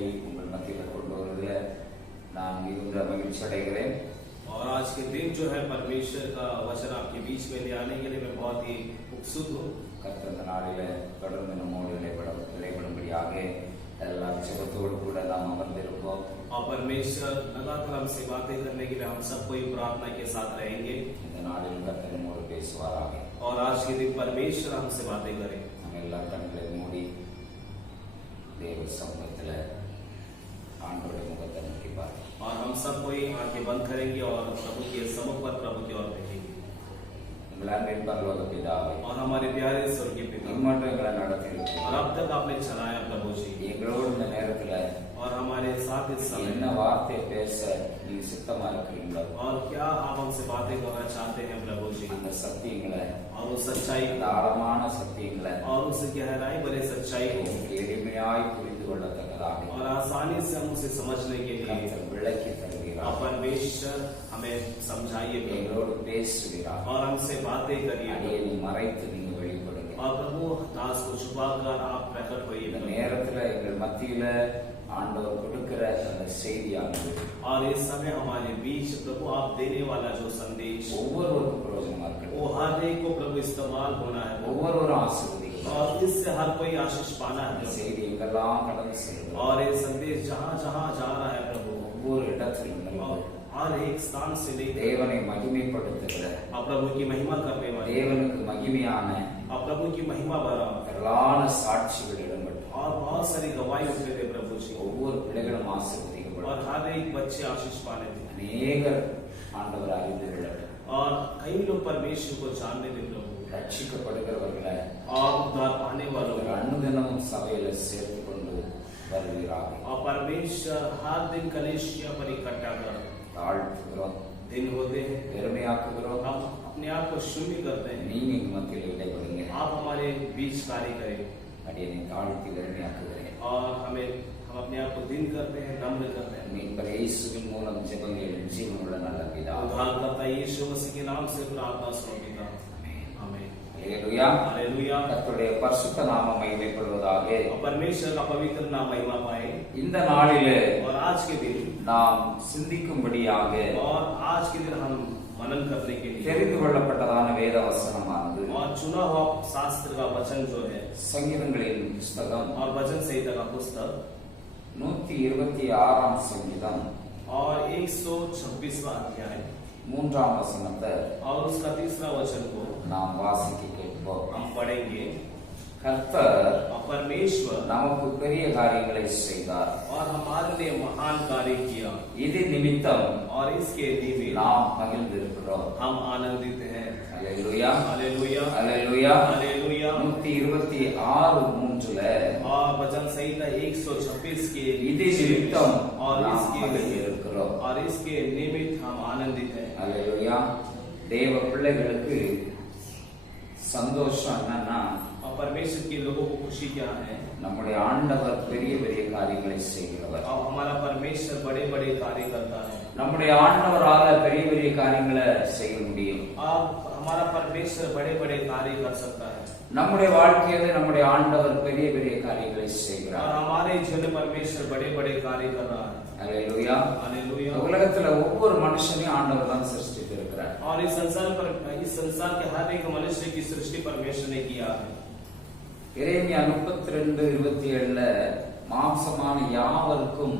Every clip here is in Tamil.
வசனத்தை உங்கள் மத்தியில் கொண்டு வருவதில் நான் மிகுந்த மகிழ்ச்சி அடைகிறேன். और आज के दिन जो है परमेश्वर का वचन आपके बीच में ले आने के लिए मैं बहुत ही उत्सुक हूँ. கர்த்தர் இந்த நாளிலே தொடர்ந்து நம்மோடு இடைபடும்படியாக எல்லா ஜெபத்தோடு கூட நாம் அமர்ந்திருப்போம். और परमेश्वर लगातार हमसे बातें करने के लिए हम सब कोई प्रार्थना के साथ रहेंगे. இந்த நாளில் கர்த்தர் நம்மோடு பேசுவாராக. और आज के दिन परमेश्वर हमसे बातें करें. நம்ம எல்லா கண்களை மூடி தேவ சமூகத்தில் ஆண்டவருடைய முகத்தை நோக்கி பார்ப்போம். और हम सब कोई आंखें बंद करेंगे और प्रभु के सम्मुख पर प्रभु की ओर देखेंगे. எங்களின் பரலோக பிதாவே, और हमारे प्यारे स्वर्गीय पिता, இம்மட்டும் எங்களை நடத்தியிருக்கிறீர். और अब तक आपने चलाया प्रभु जी. எங்களோடு இந்த நேரத்தில் और हमारे साथ इस समय என்ன வார்த்தை பேச நீங்க சித்தமா இருக்கிறீங்களோ और क्या आप हमसे बातें करना चाहते हैं प्रभु जी. அந்த சத்தியங்களை, और उस सच्चाई அந்த ஆழமான சத்தியங்களை और उस गहराई भरे सच्चाई को எளிமையாய் புரிந்து கொள்ளத்தக்கதாக और आसानी से हम उसे समझने के लिए கர்த்தர் விளக்கி தருகிறார். परमेश्वर हमें समझाइए எங்களோடு பேசுகிறார். और हमसे बातें करिए. அடியை மறைத்து நீங்க வெளிப்படுங்க. और प्रभु दास को छुपाकर आप प्रकट இந்த होइए. நேரத்துல எங்கள் மத்தியில ஆண்டவர் கொடுக்கிற அந்த செய்தியானது और इस समय हमारे बीच प्रभु आप देने वाला जो संदेश ஒவ்வொருவருக்கும் பிரயோஜனமா இருக்கு. वो हर एक को प्रभु इस्तेमाल होना है. ஒவ்வொருவரும் ஆசீர்வதிக்கணும். और इससे हर कोई आशीष पाना அந்த है. செய்தி எங்கெல்லாம் கடந்து செல்லும் और ये संदेश जहाँ जहाँ जा रहा है प्रभु ஒவ்வொரு இடத்திலும் और हर एक स्थान से लेकर தேவனை மகிமைப்படுத்துகிற, आप प्रभु की महिमा करने वाले தேவனுக்கு மகிமையான आप प्रभु की महिमा भरा திரளான சாட்சிகள் இடம்பெற்று और बहुत सारी गवाही उठे थे प्रभु जी. ஒவ்வொரு பிள்ளைகளும் और ஆசீர்வதிக்கப்படும். हर एक बच्चे आशीष पाने थे. அநேகர் ஆண்டவர் அறிந்து கொள்ளட்டும். और कई लोग परमेश्वर को जानने थे प्रभु. ரட்சிக்கப்படுகிறவர்களை और उद्धार पाने वालों को அனுதினமும் சபையில சேர்த்து கொண்டு வருகிறார்கள். और परमेश्वर हर दिन कलेशिया पर इकट्ठा कर தாழ்த்துகிறோம், दिन होते हैं. பெருமையாக்குகிறோம். हम अपने आप को शून्य करते हैं. நீங்க எங்க மத்தியில் இடைப்படுங்க. आप हमारे बीच कार्य करें. அடியனை தாழ்த்தி பெருமையாக்குகிறேன். और हम अपने आप को दिन करते हैं, नम्र करते हैं. மீட்பர் இயேசுவின் மூலம் ஜெபங்கள் ஜீவனுள்ள நல்ல பிதாவே. उद्धारकर्ता यीशु मसीह के नाम से प्रार्थना सुनोगे. आमीन. அல்லேலூயா. हालेलुया. கர்த்தருடைய பரிசுத்த நாமம் மகிமைப்படுவதாக. और परमेश्वर का पवित्र नाम महिमा पाए. இந்த நாளிலே और आज के दिन நாம் சிந்திக்கும்படியாக और आज के दिन हम मनन करने के लिए தெரிந்து கொள்ளப்பட்டதான வேத வசனமானது और चुना हुआ शास्त्र का वचन जो है சங்கீதங்களின் புஸ்தகம் और वचन संहिता का पुस्तक 126 சங்கீதம் और 126वां अध्याय 3 வசனத்தை और उसका 3रा वचन को நாம் வாசிக்க கேட்போம். हम पढ़ेंगे. கர்த்தர் और परमेश्वर நமக்கு பெரிய காரியங்களை செய்தார். और हमारे लिए महान कार्य किया. இது நிமித்தம் और इसके लिए நாம் மகிழ்ந்திருக்கிறோம். हम आनंदित हैं. அல்லேலூயா. हालेलुया. அல்லேலூயா. हालेलुया. 126:3 और वचन संहिता 126 के இது நிமித்தம் और நாம் इसके மகிழ்ந்திருக்கிறோம். और इसके निमित्त हम आनंदित हैं. அல்லேலூயா. தேவ பிள்ளைகளுக்கு சந்தோஷம் என்னன்னா, और परमेश्वर के लोगों को खुशी क्या है? நம்முடைய ஆண்டவர் பெரிய பெரிய காரியங்களை செய்கிறவர். और हमारा परमेश्वर बड़े बड़े कार्य करता है. நம்முடைய ஆண்டவரால பெரிய பெரிய காரியங்களை செய்ய முடியும். और हमारा परमेश्वर बड़े बड़े कार्य कर सकता है. நம்முடைய வாழ்க்கையில நம்முடைய ஆண்டவர் பெரிய பெரிய காரியங்களை और செய்கிறார். हमारे जीवन में परमेश्वर बड़े बड़े कार्य कर रहा है. அல்லேலூயா. हालेलुया. உலகத்துல ஒவ்வொரு மனுஷனையும் ஆண்டவர் தான் சிருஷ்டித்திருக்கிறார். और इस संसार के हर एक मनुष्य की सृष्टि परमेश्वर ने किया है. எரேமியா 32:27 மாம்சமான யாவருக்கும்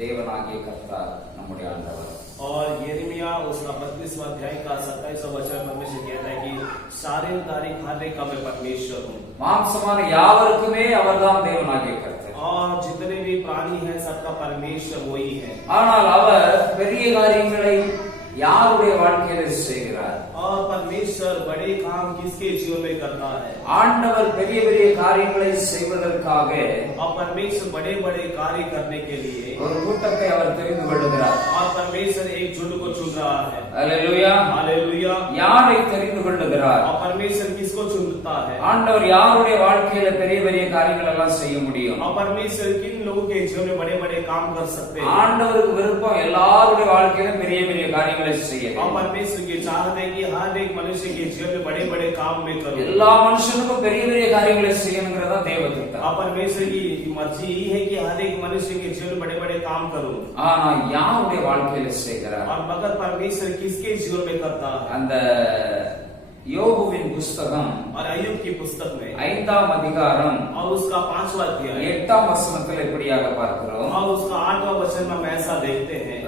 தேவனாகிய கர்த்தர் நம்முடைய ஆண்டவர். और यिर्मयाह उसका 32वां अध्याय का 27वां वचन परमेश्वर कहता है कि सारे तारीख हर एक का मैं परमेश्वर हूँ. மாம்சமான யாவருக்குமே அவர்தான் தேவனாகிய கர்த்தர். और जितने भी प्राणी हैं सबका परमेश्वर वही है. ஆனால் அவர் பெரிய காரியங்களை யாருடைய வாழ்க்கையில செய்கிறார்? और परमेश्वर बड़े काम किसके जीवन में करता है? ஆண்டவர் பெரிய பெரிய காரியங்களை செய்வதற்காக और परमेश्वर बड़े बड़े कार्य करने के लिए ஒரு கூட்டத்தை அவர் தெரிந்து கொள்கிறார். और परमेश्वर एक झुंड को चुन रहा है. அல்லேலூயா. हालेलुया. யாரை தெரிந்து கொள்கிறார்? और परमेश्वर किसको चुनता है? ஆண்டவர் யாருடைய வாழ்க்கையில பெரிய பெரிய காரியங்கள் எல்லாம் செய்ய முடியும்? और परमेश्वर किन लोगों के जीवन में बड़े बड़े काम कर सकते हैं? ஆண்டவருக்கு விருப்பம் எல்லாருடைய வாழ்க்கையிலும் பெரிய பெரிய காரியங்களை செய்ய. और परमेश्वर की चाहत है कि हर हर एक मनुष्य के जीवन में बड़े बड़े काम में करूं। எல்லா மனுஷனுக்கும் பெரிய பெரிய காரியங்களை செய்யணுங்கிறதா தேவ திட்டம். और परमेश्वर की मर्जी यही है कि हर एक मनुष्य के जीवन में बड़े बड़े काम करूं। ஆனா யாருடைய வாழ்க்கையில செய்கிறார்? और मगर परमेश्वर किसके जीवन में करता है? அந்த யோபுவின் புஸ்தகம் और अय्यूब की पुस्तक में 5ஆம் அதிகாரம் और उसका 5वां अध्याय 8ஆம் வசனத்தில் எப்படியாக பார்க்கிறோம். और उसका 8वां वचन में हम ऐसा देखते हैं।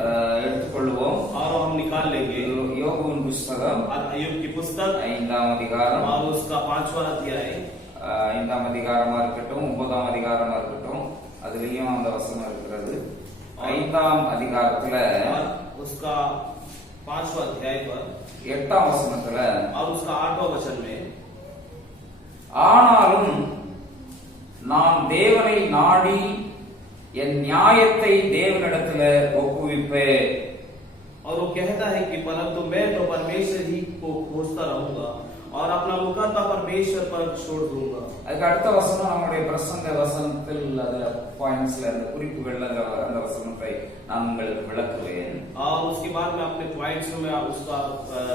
எடுத்துக்கொள்வோம். और हम निकाल लेंगे யோபுவின் புஸ்தகம் और अय्यूब की पुस्तक 5ஆம் அதிகாரம் और उसका 5वां अध्याय 5ஆம் அதிகாரமா இருக்கட்டும் 9ஆம் அதிகாரமா இருக்கட்டும் அதுலயும் அந்த வசனம் இருக்கிறது. 5ஆம் அதிகாரத்துல और उसका 5वां अध्याय पर 8ஆம் வசனத்துல और उसका 8वां वचन में ஆனாலும் நான் தேவனை நாடி என் நியாயத்தை தேவனிடத்துல ஒப்புவிப்பேன். और वो कहता है कि परंतु मैं तो परमेश्वर ही को खोजता रहूंगा और अपना मुकद्दमा परमेश्वर पर छोड़ दूंगा। அதுக்கு அடுத்த வசனம் நம்முடைய பிரசங்க வசனத்தில் அதுல பாயிண்ட்ஸ்ல அந்த குறிப்புகள்ல அந்த வசனத்தை நான் உங்களுக்கு விளக்குவேன். और उसके बाद मैं अपने पॉइंट्स में उसका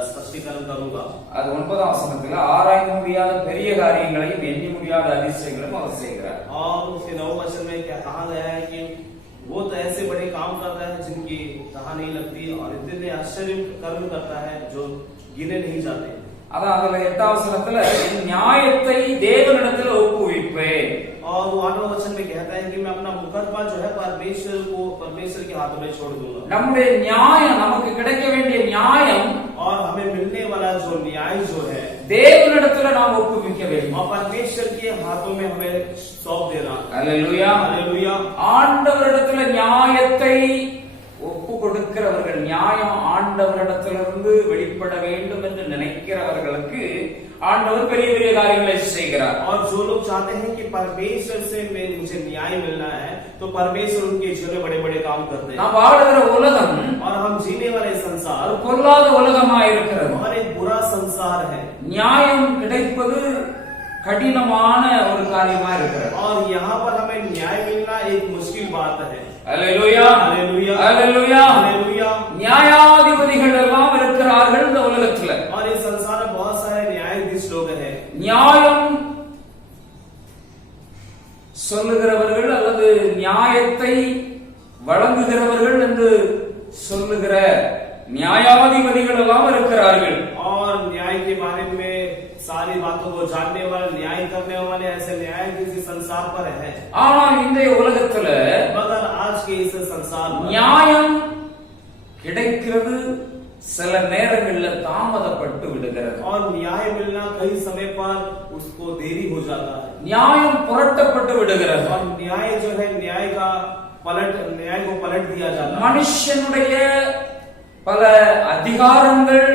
स्पष्टीकरण करूंगा. அது 9ஆம் வசனத்துல ஆராய்ந்து முடியாத பெரிய காரியங்களையும் எண்ணி முடியாத அதிசயங்களையும் அவர் செய்கிறார். और उसके 9वें वचन में क्या कहा गया है कि वो तो ऐसे बड़े काम करता है जिनकी कहा नहीं लगती और इतने आश्चर्य कर्म करता है जो गिने नहीं जाते. அதான் அதுல 8ஆம் வசனத்துல நியாயத்தை தேவனிடத்துல ஒப்புவிப்பேன். और वो 8वें वचन में कहता है कि मैं अपना मुकद्दमा जो है परमेश्वर के हाथों में छोड़ दूंगा. நம்முடைய நியாயம் நமக்கு கிடைக்க வேண்டிய நியாயம் और हमें मिलने वाला जो न्याय जो है தேவனிடத்துல நாம் ஒப்புவிக்க வேண்டும். और परमेश्वर के हाथों में हमें सौंप देना. அல்லேலூயா हालेलुया. ஆண்டவரிடத்துல நியாயத்தை ஒப்பு கொடுக்கிறவர்கள் நியாயம் ஆண்டவரிடத்திலிருந்து வெளிப்பட வேண்டும் என்று நினைக்கிறவர்களுக்கு ஆண்டவர் பெரிய பெரிய காரியங்களை செய்கிறார். और जो लोग चाहते हैं कि परमेश्वर से मुझे न्याय मिलना है तो परमेश्वर उनके जीवन में बड़े बड़े काम करते हैं. நாம் வாழுகிற உலகம் और हम जीने वाले संसार பொல்லாத உலகமாக இருக்கிறது. और एक बुरा संसार है. நியாயம் கிடைப்பது கடினமான ஒரு காரியமா இருக்கிறது. और यहाँ पर हमें न्याय मिलना एक मुश्किल बात है. அல்லேலூயா हालेलुया. அல்லேலூயா हालेलुया. நியாயாதிபதிகள் எல்லாம் இருக்கிறார்கள் இந்த உலகத்துல. और इस संसार में बहुत सारे न्यायाधीश लोग हैं. நியாயம் சொல்லுகிறவர்கள் அல்லது நியாயத்தை வழங்குகிறவர்கள் என்று சொல்லுகிற நியாயாதிபதிகள் எல்லாம் இருக்கிறார்கள். और न्याय के बारे में सारी बातों को जानने वाले न्याय करने वाले ऐसे न्यायाधीश इस संसार पर है. ஆனால் இந்த உலகத்துல मगर आज के इस संसार में நியாயம் கிடைக்கிறது சில நேரங்கள்ல தாமதப்பட்டு விடுகிறது. और न्याय मिलना कई समय पर उसको देरी हो जाता है. நியாயம் புரட்டப்பட்டு விடுகிறது. और न्याय जो है न्याय को पलट दिया जाता है. மனுஷனுடைய பல அதிகாரங்கள்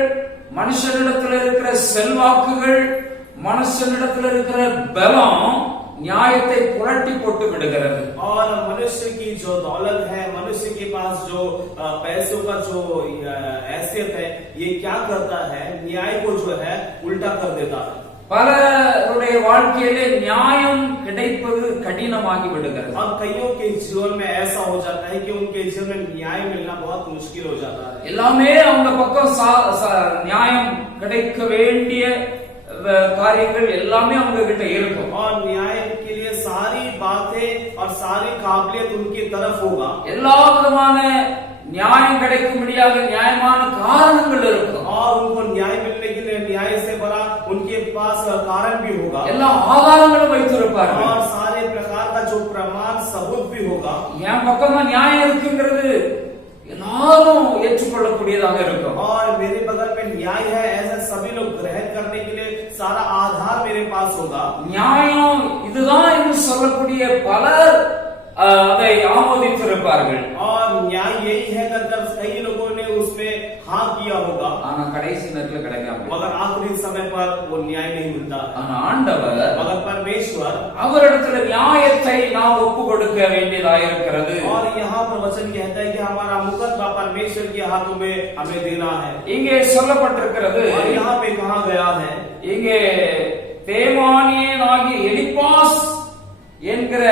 மனுஷனிடத்தில் இருக்கிற செல்வாக்குகள் மனுஷனிடத்தில் இருக்கிற பலம் நியாயத்தை புரட்டி போட்டு விடுகிறது. और मनुष्य की जो दौलत है मनुष्य के पास जो पैसों का जो हैसियत है ये क्या करता है न्याय को जो है उल्टा कर देता है. பலருடைய வாழ்க்கையிலே நியாயம் கிடைப்பது கடினமாகி விடுகிறது. और कईयों के जीवन में ऐसा हो जाता है कि उनके जीवन में न्याय मिलना बहुत मुश्किल हो जाता है. எல்லாமே அவங்க பக்கம் நியாயம் கிடைக்க வேண்டிய காரியங்கள் எல்லாமே அவங்க கிட்ட இருக்கும். और न्याय के लिए सारी बातें और सारी काबिलियत उनकी तरफ होगा. எல்லா விதமான நியாயம் கிடைக்கும்படியாக நியாயமான காரணங்கள் இருக்கும். और उनको न्याय मिलने के लिए न्याय से बड़ा उनके पास कारण भी होगा. எல்லா ஆதாரங்களும் வைத்திருப்பார்கள். और सारे प्रकार का जो प्रमाण सबूत भी होगा. என் பக்கமா நியாயம் இருக்குங்கிறது எல்லாரும் ஏற்றுக்கொள்ளக்கூடியதாக இருக்கும். और मेरे बगल में न्याय है ऐसा सभी लोग ग्रहण करने के लिए सारा आधार मेरे पास होगा. நியாயம் இதுதான் என்று சொல்லக்கூடிய பலர் அதை ஆமோதித்திருப்பார்கள். और न्याय यही है कर कई लोगों ने उसमें हाँ किया होगा. ஆனா கடைசி நேரத்துல கிடைக்காம मगर आखिरी समय पर वो न्याय नहीं मिलता. ஆனா ஆண்டவர் मगर परमेश्वर அவரிடத்துல நியாயத்தை நாம் ஒப்பு கொடுக்க வேண்டியதாக இருக்கிறது. और यहाँ पर वचन कहता है कि हमारा मुकद्दमा परमेश्वर के हाथों में हमें देना है. இங்கே சொல்லப்பட்டிருக்கிறது. और यहाँ पे कहा गया है இங்கே தேமானியனாகிய எலிப்பாஸ் என்கிற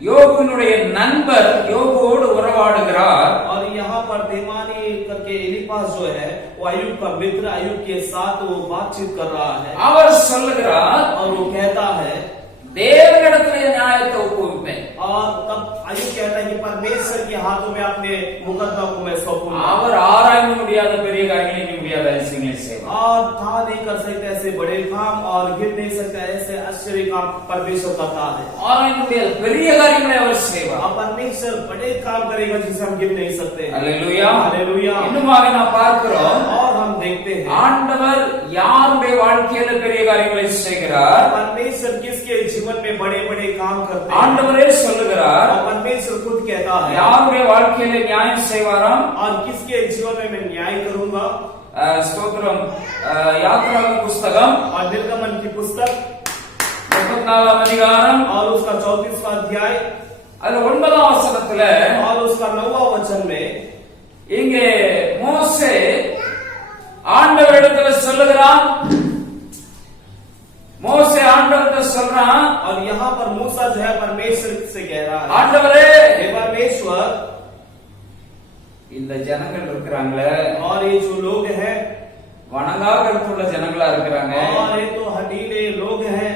யோபுவினுடைய நண்பர் யோபுவோடு உறவாடுகிறார். और यहाँ पर तेमानी करके एलीफाज जो है वो अय्यूब का मित्र, अय्यूब के साथ वो बातचीत कर रहा है அவர் சொல்லுகிறார், और वो कहता है தேவனிடத்திலே நியாயத்தை ஒப்புவிப்பேன். और तब अय्यूब कहता है कि परमेश्वर के हाथों में अपने मुकद्दमा को मैं सौंपूंगा। அவர் ஆராய்ந்து முடியாத பெரிய காரியங்களை நீ முடியாத அதிசயங்களை செய்வார். और था नहीं कर सकते ऐसे बड़े काम और गिर नहीं सकते ऐसे आश्चर्य काम परमेश्वर करता है। ஆராய்ந்து முடியாத பெரிய காரியங்களை அவர் செய்வார். और परमेश्वर बड़े काम करेगा जिसे हम गिर नहीं सकते। அல்லேலூயா, हालेलुया। இன்னுமாக நாம் பார்க்கிறோம், और हम देखते हैं ஆண்டவர் யாருடைய வாழ்க்கையில பெரிய காரியங்களை செய்கிறார். परमेश्वर किसके जीवन में बड़े बड़े काम करते हैं। ஆண்டவரே சொல்லுகிறார், और परमेश्वर खुद कहता है யாருடைய வாழ்க்கையில நியாயம் செய்வாராம். और किसके जीवन में मैं न्याय करूंगा। ஸ்தோத்திரம். யாத்திராகம புஸ்தகம் और निर्गमन की पुस्तक 34ஆம் அதிகாரம் और उसका 34वां अध्याय அதுல 9ஆம் வசனத்துல और उसका 9वां वचन में இங்கே மோசே ஆண்டவரிடத்துல சொல்லுகிறான். மோசே ஆண்டவர்கிட்ட சொல்றான், और यहाँ पर मूसा जो है परमेश्वर से कह रहा है ஆண்டவரே, हे परमेश्वर, இந்த ஜனங்கள் இருக்கிறாங்களே, और ये जो लोग हैं வணங்காகத்துள்ள ஜனங்களா இருக்கிறாங்க, और ये तो हठीले लोग हैं,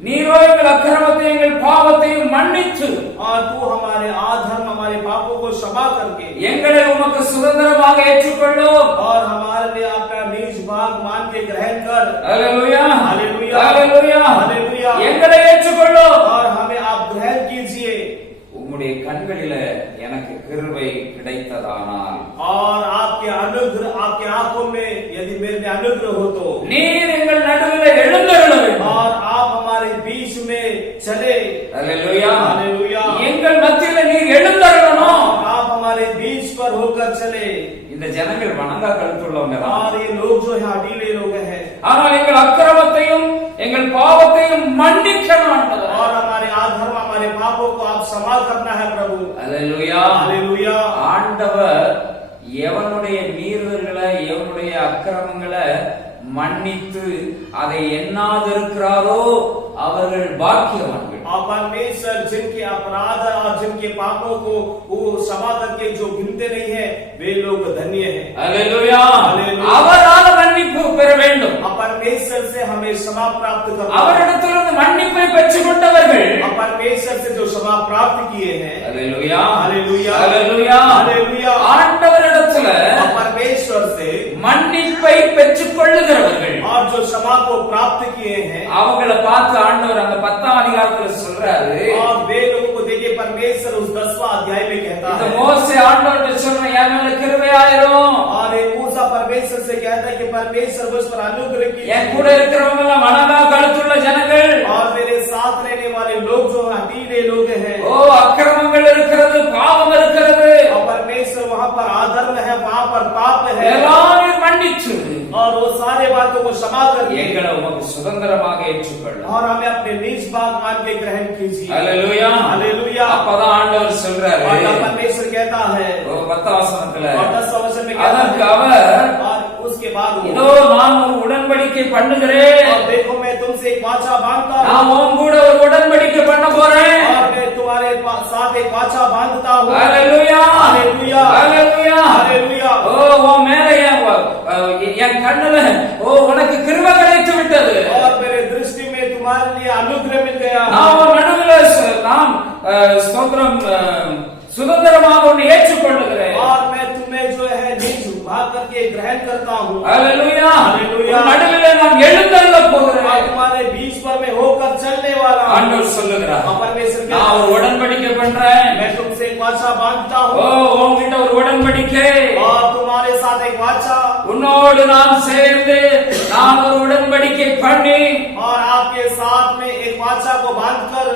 நீரோ எங்கள் அக்கிரமத்தையும் எங்கள் பாவத்தையும் மன்னித்து और तू हमारे आधर्म हमारे पापों को क्षमा करके எங்களை உமக்கு சுதந்திரமாக ஏற்றுக்கொள்ளும். और हमारे लिए आपका निज भाग मान के ग्रहण कर। அல்லேலூயா, हालेलुया, அல்லேலூயா, हालेलुया। எங்களை ஏற்றுக்கொள்ளும். और हमें आप ग्रहण कीजिए। உம்முடைய கண்களில எனக்கு கிருபை கிடைத்ததானால், और आपके अनुग्रह आपके आंखों में यदि मेरे में अनुग्रह हो तो நீர் எங்கள் நடுவில் எழுந்தருள வேண்டும். और आप हमारे बीच में चले। அல்லேலூயா, हालेलुया। எங்கள் மத்தியில நீர் எழுந்தருளணும். आप हमारे बीच पर होकर चले। இந்த ஜனங்கள் வணங்கா கழுத்துள்ளவங்க தான். और ये लोग जो है हठीले लोग हैं, ஆனால் எங்கள் அக்கிரமத்தையும் எங்கள் பாவத்தையும் மன்னிக்கணும் ஆண்டவரே. और हमारे आधर्म हमारे पापों को आप क्षमा करना है प्रभु। அல்லேலூயா, हालेलुया। ஆண்டவர் எவனுடைய மீறுதல்களை எவனுடைய அக்கிரமங்களை மன்னித்து அதை எண்ணாதிருக்கிறாரோ அவர்கள் பாக்கியவான்கள். और परमेश्वर जिनके अपराध और जिनके पापों को वो क्षमा करके जो गिनते नहीं है वे लोग धन्य हैं। அல்லேலூயா, हालेलुया। அவரால் மன்னிப்பு பெற வேண்டும். और परमेश्वर से हमें क्षमा प्राप्त करना है। அவரிடத்திலிருந்து மன்னிப்பை பெற்றுக் கொண்டவர்கள் और परमेश्वर से जो क्षमा प्राप्त किए हैं, அல்லேலூயா, हालेलुया, அல்லேலூயா, हालेलुया। ஆண்டவரிடத்துல और परमेश्वर से மன்னிப்பை பெற்றுக் கொள்ளுகிறவர்கள் और जो क्षमा को प्राप्त किए हैं, அவங்கள பார்த்து ஆண்டவர் அந்த 10ஆம் அதிகாரத்துல சொல்றாரு, और वे लोगों को देखिए परमेश्वर उस 10वां अध्याय में कहता இந்த है, மோசே ஆண்டவர்கிட்ட சொல்றேன், என் மேல கிருபையாயிரும். और ये मूसा परमेश्वर से कहता है कि परमेश्वर मुझ पर अनुग्रह என் कीजिए। கூட இருக்கிறவங்க எல்லாம் வணங்கா கழுத்துள்ள ஜனங்கள். और मेरे साथ रहने वाले लोग जो हठीले लोग हैं, ஓ, அக்கிரமங்கள் இருக்கிறது, பாவம் இருக்கிறது, और परमेश्वर वहाँ पर आधर्म है, वहाँ पर पाप है, எல்லாரும் மன்னிச்சு और वो सारे बातों को क्षमा करके எங்களை உமக்கு சுதந்திரமாக ஏற்றுக்கொள்ளும். और हमें अपने निज बात मान के ग्रहण कीजिए। அல்லேலூயா, हालेलुया। அப்பதான் ஆண்டவர் சொல்றாரு, और तब परमेश्वर कहता है 10ஆம் வசனத்துல, और 10वां वचन में कहता அதற்கு है, அவர், और उसके बाद वो, இதோ நான் ஒரு உடன்படிக்கை பண்ணுகிறேன், और देखो मैं तुमसे एक वाचा बांधता हूँ, நான் உன் கூட ஒரு உடன்படிக்கை பண்ண போறேன். और मैं तुम्हारे साथ एक वाचा बांधता हूँ। அல்லேலூயா, हालेलुया, அல்லேலூயா. हालेलुया। ஓ, உன் மேல என் கண்ணுல உனக்கு கிருபை கிடைத்து விட்டது. और मेरे दृष्टि में तुम्हारे लिए अनुग्रह मिल गया। நாம் உன் நடுவில் நாம் ஸ்தோத்திரம் சுதந்திரமாக உன்னை ஏற்றுக்கொள்ளுகிறேன். और मैं तुम्हें जो है निज भाग करके ग्रहण करता हूँ। அல்லேலூயா, हालेलुया। உன் நடுவில் நான் எழுந்தருள போகிறேன். और तुम्हारे बीच पर मैं होकर चलने वाला हूँ। ஆண்டவர் சொல்லுகிறார், और परमेश्वर நான் कहता ஒரு है, உடன்படிக்கை பண்றேன். मैं तुमसे एक वाचा बांधता ஓ, हूँ, உன்கிட்ட ஒரு உடன்படிக்கை, और तुम्हारे साथ एक वाचा, உன்னோடு நான் சேர்ந்து நான் ஒரு உடன்படிக்கை பண்ணி और आपके साथ में एक वाचा को बांधकर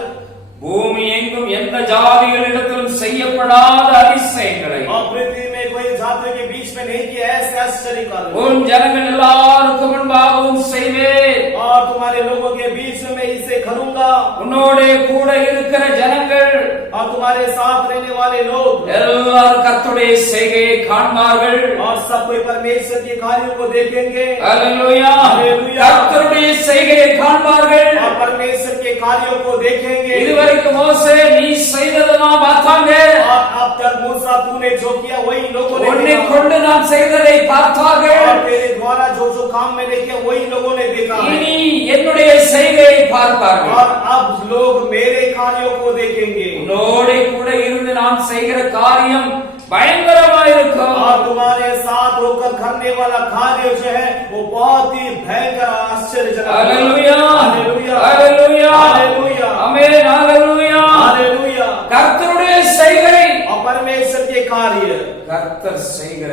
பூமி எங்கும் எந்த ஜாதிகளிடத்திலும் செய்யப்படாத அதிசயங்களை और पृथ्वी में कोई जाति के बीच में नहीं किया ऐसे आश्चर्य कार्य உன் ஜனங்கள் எல்லாருக்கும் முன்பாகவும் செய்வேன். और तुम्हारे लोगों के बीच में मैं इसे करूंगा। உன்னோடு கூட இருக்கிற ஜனங்கள் और तुम्हारे साथ रहने वाले लोग எல்லாரும் கர்த்தருடைய செய்கையை காண்பார்கள். और सब कोई परमेश्वर के कार्यों को देखेंगे। அல்லேலூயா, அல்லேலூயா। கர்த்தருடைய செய்கையை காண்பார்கள். और परमेश्वर के कार्यों को देखेंगे। இதுவரைக்கும் மோசே நீ செய்ததெல்லாம் பார்த்தாங்க. और अब तक मूसा तूने जो किया वही लोगों ने உன்னை देखा। கொண்டு நான் செய்ததை பார்த்தார்கள். और तेरे द्वारा जो जो काम मैंने किया वही लोगों ने देखा है। இனி என்னுடைய செய்கையை பார்ப்பார்கள். और अब लोग मेरे कार्यों को देखेंगे। உன்னோடு கூட இருந்து நான் செய்கிற காரியம் பயங்கரமாயிருக்கும். और तुम्हारे साथ होकर करने वाला कार्य जो है वो बहुत ही भयंकर और आश्चर्यजनक है। हालेलुया, हालेलुया, हालेलुया, हालेलुया, ஆமென், हालेलुया. हालेलुया। கர்த்தருடைய செய்கை, और परमेश्वर के कार्य, கர்த்தர் செய்கிற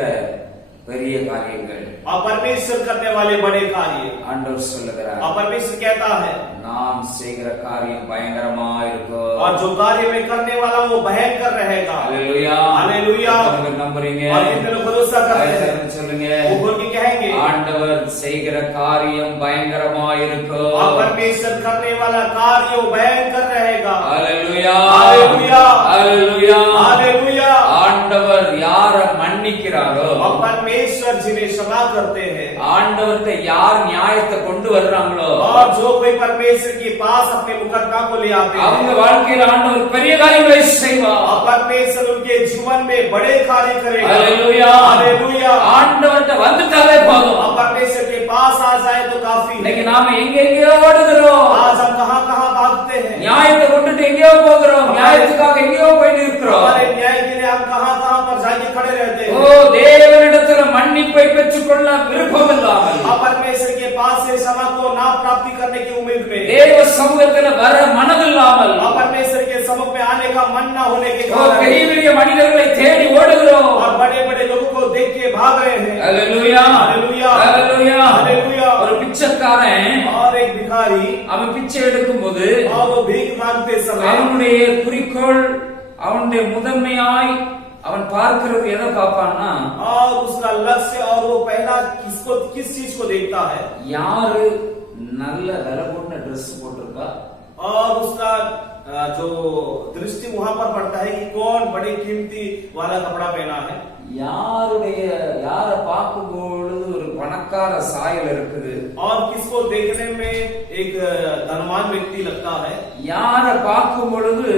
பெரிய காரியங்கள் और परमेश्वर करने वाले बड़े कार्य। ஆண்டவர் சொல்லுகிறார். और परमेश्वर कहता है நான் செய்கிற காரியம் பயங்கரமாயிருக்கும். और जो कार्य मैं करने वाला हूँ वो भयंकर रहेगा। Hallelujah, hallelujah. நீங்க நம்புறீங்க? और कितने लोग भरोसा करते हैं ஆமென் சொல்லுங்க. वो बोल के कहेंगे ஆண்டவர் செய்கிற காரியம் பயங்கரமாயிருக்கும். और परमेश्वर करने वाला कार्य वो भयंकर रहेगा। Hallelujah, hallelujah, hallelujah. हालेलुया। ஆண்டவர் யார மன்னிக்கிறாரோ, और परमेश्वर जिन्हें क्षमा करते हैं, ஆண்டவர்ட்ட யார் நியாயத்தை கொண்டு வர்றாங்களோ, और जो कोई परमेश्वर के पास अपने मुकदमा को ले आते அவங்க हैं, வாழ்க்கையில ஆண்டவர் பெரிய காரியங்களை செய்வார். और परमेश्वर उनके जीवन में बड़े कार्य करेगा। Hallelujah, hallelujah. ஆண்டவர்ட்ட வந்துட்டாலே போதும். और परमेश्वर के पास आ जाए तो काफी है। இன்னைக்கு நாம எங்கெங்கயோ ஓடுகிறோம். आज हम कहाँ कहाँ भागते हैं, நியாயத்தை கொண்டுட்டு எங்கேயோ போகிறோம். நியாயத்துக்காக எங்கேயோ போய் நிற்கிறோம். हमारे न्याय के लिए हम कहाँ कहाँ पर जाके खड़े रहते ஓ, हैं। தேவனிடத்துல மன்னிப்பை பெற்றுக்கொள்ள விருப்பம் இல்லாமல், और परमेश्वर के पास से क्षमा को ना प्राप्ति करने की उम्मीद में, தேவ சமூகத்துல வர மனதில்லாமல், और परमेश्वर के समुख में आने का मन न होने के ஓ, कारण, பெரிய பெரிய மனிதர்களை தேடி ஓடுகிறோம். और बड़े बड़े लोगों को देख के भाग रहे हैं। ஹalleluya, हालेलुया, ஹalleluya. हालेलुया। ஒரு பிச்சைக்காரன் और एक भिखारी, அவன் பிச்சை எடுக்கும்போது और वो भीख मांगते समय, அவனுடைய குறிக்கோள், அவனுடைய முதன்மையாய் அவன் பார்க்கிறது எதை பார்ப்பான்னா, और उसका लक्ष्य और वो पहला किस चीज को देखता है, யாரு நல்ல விலை போட்ட ட்ரெஸ் போட்டிருக்கா, और उसका जो दृष्टि वहां पर पड़ता है कि कौन बड़े कीमती वाला कपड़ा पहना है, யார பார்க்கும்போது ஒரு பணக்கார சாயல் இருக்குது, और किसको देखने में एक धनवान व्यक्ति लगता है, யார பார்க்கும் பொழுது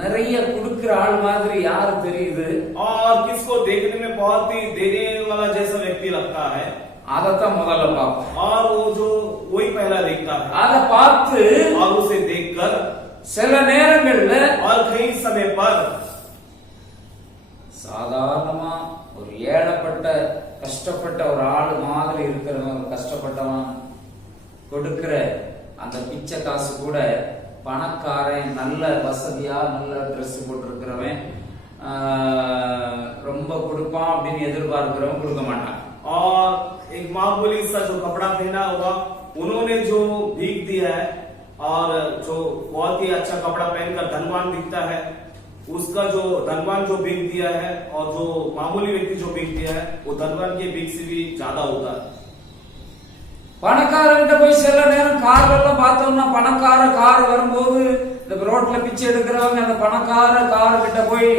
நிறைய கொடுக்கிற ஆள் மாதிரி யாரு தெரியுது, और किसको देखने में बहुत ही देने वाला जैसा व्यक्ति लगता है, அதத்தான் முதல்ல பார்ப்போம். और वो जो वही पहला देखता है, அதை பார்த்து और उसे देखकर சில நேரங்கள்ல और कई समय पर சாதாரணமா ஒரு ஏழப்பட்ட கஷ்டப்பட்ட ஒரு ஆளு மாதிரி இருக்கிறவன், ஒரு கஷ்டப்பட்டவன் கொடுக்கிற அந்த பிச்சை காசு கூட பணக்காரன், நல்ல வசதியா நல்ல ட்ரெஸ் போட்டிருக்கிறவன் ரொம்ப கொடுப்பான் அப்படின்னு எதிர்பார்க்கிறவன் கொடுக்க மாட்டான். और एक मामूली सा जो कपड़ा पहना होगा उन्होंने जो भीख दिया है, और जो बहुत ही अच्छा कपड़ा पहनकर धनवान दिखता है, उसका जो धनवान जो भीख दिया है और जो मामूली व्यक्ति जो भीख दिया है वो धनवान के भीख से भी ज्यादा होता है। பணக்காரன்கிட்ட போய் சில நேரம் கார்ல எல்லாம் பார்த்தோம்னா, பணக்கார கார் வரும்போது இந்த ரோட்ல பிச்சை எடுக்கிறவங்க அந்த பணக்கார கார் கிட்ட போய்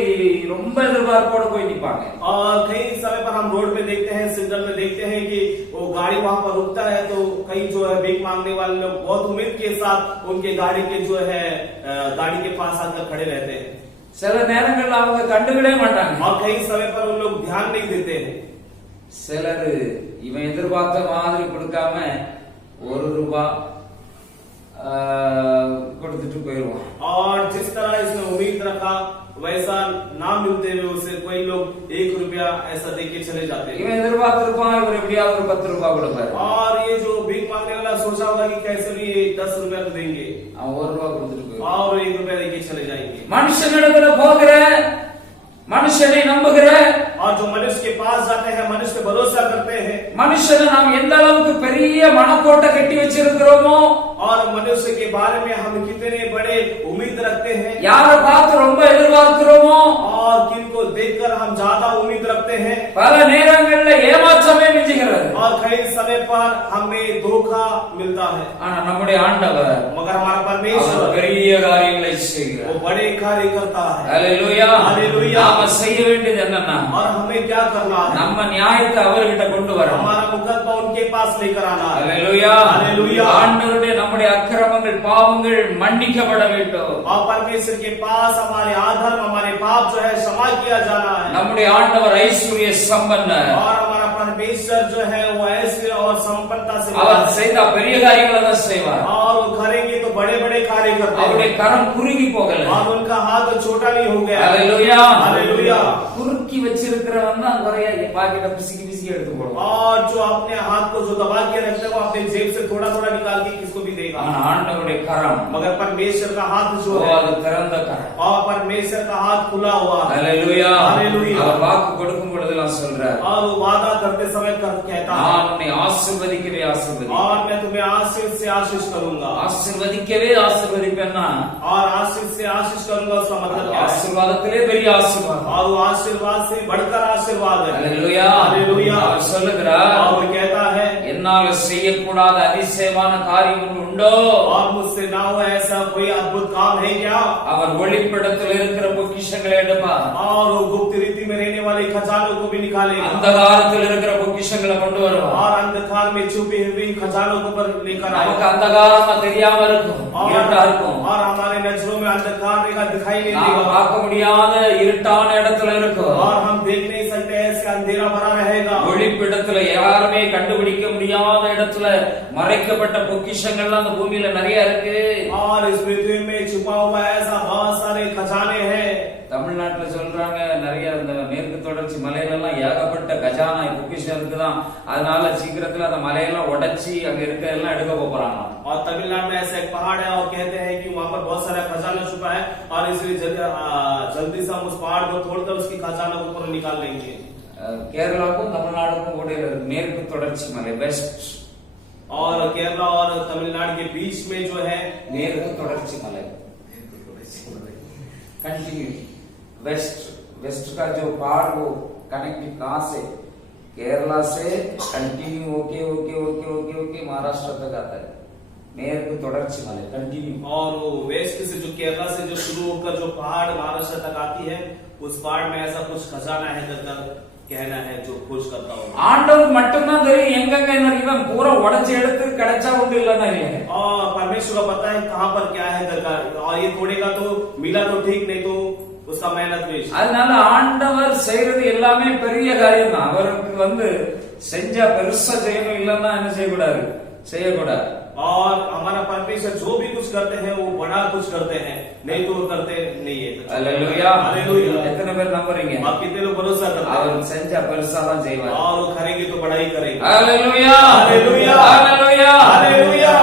ரொம்ப எதிர்பார்ப்போட போய் நிப்பாங்க. और कई समय पर हम रोड पे देखते हैं, सिग्नल में देखते हैं कि वो गाड़ी वहां पर रुकता है तो कई जो है भीख मांगने वाले लोग बहुत उम्मीद के साथ उनके गाड़ी के जो है गाड़ी के पास आकर खड़े रहते हैं। சில நேரங்கள்ல அவங்க கண்டுக்கிடவே மாட்டாங்க. और कई समय पर उन लोग ध्यान नहीं देते हैं। சிலர் இவன் எதிர்பார்த்த மாதிரி கொடுக்காம ₹1 கொடுத்துட்டு போயிருவான். और जिस तरह इसने उम्मीद रखा वैसा ना मिलते हुए उसे कोई लोग ₹1 ऐसा दे के चले जाते हैं। இவன் எதிர்பார்த்திருப்பான், இவர் எப்படியாவது ஒரு ₹10 கொடுப்பாரு. और ये जो भीख मांगने वाला सोचा होगा कि कैसे भी ₹10 तो देंगे, அவன் ₹1 கொடுத்துட்டு போயிருவான். और ₹1 दे के चले जाएंगे। மனுஷனிடத்துல போகிற, மனுஷனை நம்புகிற, और जो मनुष्य के पास जाते हैं, मनुष्य पे भरोसा करते हैं, மனுஷனை நாம் எந்த அளவுக்கு பெரிய மனக்கோட்டை கட்டி வச்சிருக்கிறோமோ, और मनुष्य के बारे में हम कितने बड़े उम्मीद रखते हैं, யாரை பார்த்து ரொம்ப எதிர்பார்க்கிறோமோ, और किनको देखकर हम ज्यादा उम्मीद रखते हैं, பல நேரங்கள்ல ஏமாற்றமே மிஞ்சுகிறது. और कई कई समय पर हमें धोखा मिलता है, ஆனா நம்முடைய ஆண்டவர் मगर हमारा அவர் परमेश्वर பெரிய காரியங்களை செய்கிறார். वो बड़े कार्य करता है। ஹalleluya. हालेलुया। நாம செய்ய வேண்டியது என்னன்னா, और हमें क्या करना है? நம்ம நியாயத்தை அவர்கிட்ட கொண்டு வரணும். हमारा मुकदमा उनके पास लेकर आना है। ஹalleluya. हालेलुया। ஆண்டவருடைய நம்முடைய அக்கிரமங்கள் பாவங்கள் மன்னிக்கப்பட வேண்டும். और परमेश्वर के पास हमारे अधर्म हमारे पाप जो है क्षमा किया जाना है। நம்முடைய ஆண்டவர் ஐஸ்வர்ய சம்பன்னர். और हमारा परमेश्वर जो है वो ऐश्वर्य और संपन्नता से அவர் செய்த பெரிய காரியங்களை தான் செய்வார். और वो करेंगे तो बड़े बड़े कार्य करते அவருடைய हैं। கரம் குறுகி போகல. और उनका हाथ छोटा नहीं हो गया। ஹalleluya. हालेलुया। குறுக்கி வச்சிருக்கிறவன் தான் குறைய பாக்கெட்ட பிசிக்கி பிசிக்கி எடுத்து போடுவான். और जो अपने हाथ को जो दबा के रखते हैं वो अपने जेब से थोड़ा थोड़ा निकाल के किसको भी देगा। ஆனா ஆண்டவருடைய கரம் मगर परमेश्वर का हाथ जो है அது திறந்த கரம். और परमेश्वर का हाथ खुला हुआ है। ஹalleluya. हालेलुया। அவர் வாக்கு கொடுக்கும் பொழுதெல்லாம் சொல்றார், और वो वादा करते समय कहता है, நான் உன்னை ஆசீர்வதிக்கவே ஆசீர்வதிப்பேன். और मैं तुम्हें आशीष से आशीष करूंगा। ஆசீர்வதிக்கவே ஆசீர்வதிப்பேன்னா और आशीष से आशीष करूंगा उसका मतलब क्या है? ஆசீர்வாதத்திலே பெரிய ஆசீர்வாதம். और वो आशीर्वाद से बढ़कर आशीर्वाद है। ஹalleluya. हालेलुया। அவர் சொல்லுகிறார், और वो कहता है, என்னால செய்யக்கூடாத அதிசயமான காரியம் ஒன்று உண்டோ? और मुझसे ना हो ऐसा कोई अद्भुत काम है क्या? அவர் ஒளிப்படத்தில் இருக்கிற பொக்கிஷங்களை எடுப்பார். और वो गुप्त रीति में रहने वाले खजानों को भी निकालेगा। அந்தகாரத்தில் இருக்கிற பொக்கிஷங்களை கொண்டு வருவார். और अंधकार में छुपी हुई खजानों को पर लेकर நமக்கு आएगा। அந்தகாரமா தெரியாம இருக்கும், இருட்டா இருக்கும். और हमारे नजरों में अंधकार रहेगा, दिखाई नहीं நாம देगा। பார்க்க முடியாத இருட்டான இடத்துல இருக்கும். और हम देख नहीं सकते ऐसे अंधेरा भरा रहेगा। ஒளிப்பிடத்துல யாருமே கண்டுபிடிக்க முடியாத இடத்துல மறைக்கப்பட்ட பொக்கிஷங்கள்லாம் அந்த பூமியில நிறைய இருக்கு. और इस पृथ्वी में छुपा हुआ ऐसा बहुत सारे खजाने हैं। தமிழ்நாட்டுல சொல்றாங்க நிறைய இந்த மேற்கு தொடர்ச்சி மலையில எல்லாம் ஏகப்பட்ட கஜானா பொக்கிஷம் இருக்குதான். அதனால சீக்கிரத்துல அந்த மலையெல்லாம் உடைச்சி அங்க இருக்க எல்லாம் எடுக்க போறாங்க. और तमिलनाडु में ऐसा एक पहाड़ है और कहते हैं कि वहाँ पर बहुत सारा खजाना छुपा है और इसलिए जल्दी से हम उस पहाड़ को तोड़कर उसकी खजाना को पूरा निकाल लेंगे। கேரளாவுக்கும் தமிழ்நாடுக்கும் இடையில மேற்கு தொடர்ச்சி மலை வெஸ்ட், और केरला और तमिलनाडु के बीच में जो है மேற்கு தொடர்ச்சி மலை कंटिन्यू वेस्ट, वेस्ट का जो पहाड़ वो कनेक्टेड कहाँ से? केरला से कंटिन्यू होके होके होके होके होके महाराष्ट्र तक आता है. मेरकु தொடர்ச்சி மலை कंटिन्यू. और वो वेस्ट से जो केरला से जो शुरू होकर जो पहाड़ महाराष्ट्र तक आती है उस पहाड़ में ऐसा कुछ खजाना है कर कहना है जो खोज करता हूँ। ஆண்டவர் மட்டும்தான் தெரியும் எங்கெங்க என்ன இருக்குதான் பூரா உடைச்சு எடுத்து கிடைச்சா உண்டு இல்லன்னா இல்லை. और परमेश्वर को पता है कहाँ पर क्या है दरकार, और ये तोड़ेगा तो मिला तो ठीक, नहीं तो उसका मेहनत वेस्ट। அதனால ஆண்டவர் செய்யறது எல்லாமே பெரிய காரியம் தான். அவருக்கு செஞ்சா பெருசா செய்யணும் இல்லன்னா என்ன செய்யக்கூடாது, செய்யக்கூடாது. और हमारा परमेश्वर जो भी कुछ करते हैं वो बड़ा कुछ करते हैं, नहीं तो वो करते नहीं है। அல்லேலூயா. हालेलुया। எத்தனை பேர் நம்புறீங்க? आप कितने लोग भरोसा करते हैं? அவர் செஞ்சா பெருசா தான் செய்வார். और वो करेंगे तो बड़ा ही करेंगे। அல்லேலூயா. हालेलुया। அல்லேலூயா. हालेलुया।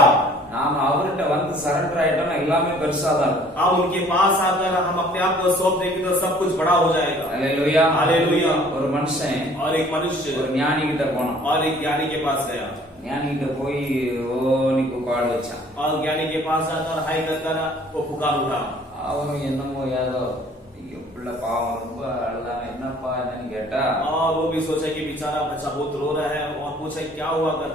நாம அவர்கிட்ட சரண்டர் ஆயிட்டோம்னா எல்லாமே பெருசா தான் இருக்கும். आप उनके पास आकर हम अपने आप को सौंप देंगे तो सब कुछ बड़ा हो जाएगा। அல்லேலூயா. हालेलुया। ஒரு மனுஷன் और एक मनुष्य ஒரு ஞானி கிட்ட போனான். और एक ज्ञानी के पास गया ஞானி கிட்ட போய் ஓனி பாடு வச்சான். और ज्ञानी के पास जाकर हाय कर वो पुकार उठा। அவனும் என்னமோ ஏதோ பிள்ளை பாவம் ரொம்ப அழுதாம என்னப்பா என்னன்னு கேட்டா और वो भी सोचा कि बेचारा बच्चा बहुत रो रहा है और पूछा क्या हुआ कर।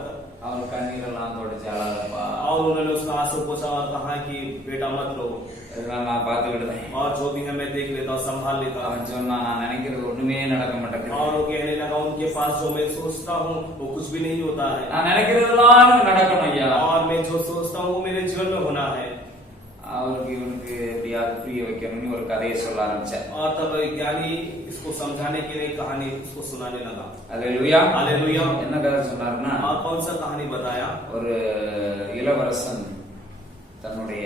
அவன் கண்ணீரெல்லாம் தொடச்சு அழகப்பா. और उन्होंने उसका आंसू पोछा और कहा कि बेटा मत रो, இதெல்லாம் நான் பார்த்து விடுதேன். और जो भी है मैं देख लेता हूँ, संभाल लेता हूँ। அவன் சொன்னா நான் நினைக்கிறது ஒண்ணுமே நடக்க மாட்டேங்குது. और वो कहने लगा उनके पास जो मैं सोचता हूँ वो कुछ भी नहीं होता है, நான் நினைக்கிறதெல்லாம் நடக்கணும் ஐயா. और मैं जो सोचता हूँ वो मेरे जीवन में होना है। அவருக்கு இவனுக்கு எப்படியாவது புரிய வைக்கணும்னு ஒரு கதையை சொல்ல ஆரம்பிச்சேன். और तब ज्ञानी इसको समझाने के लिए कहानी उसको सुनाने लगा। அல்லேலூயா. हालेलुया। என்ன கதை சொன்னாருன்னா, और कौन सा कहानी बताया? ஒரு இளவரசன் தன்னுடைய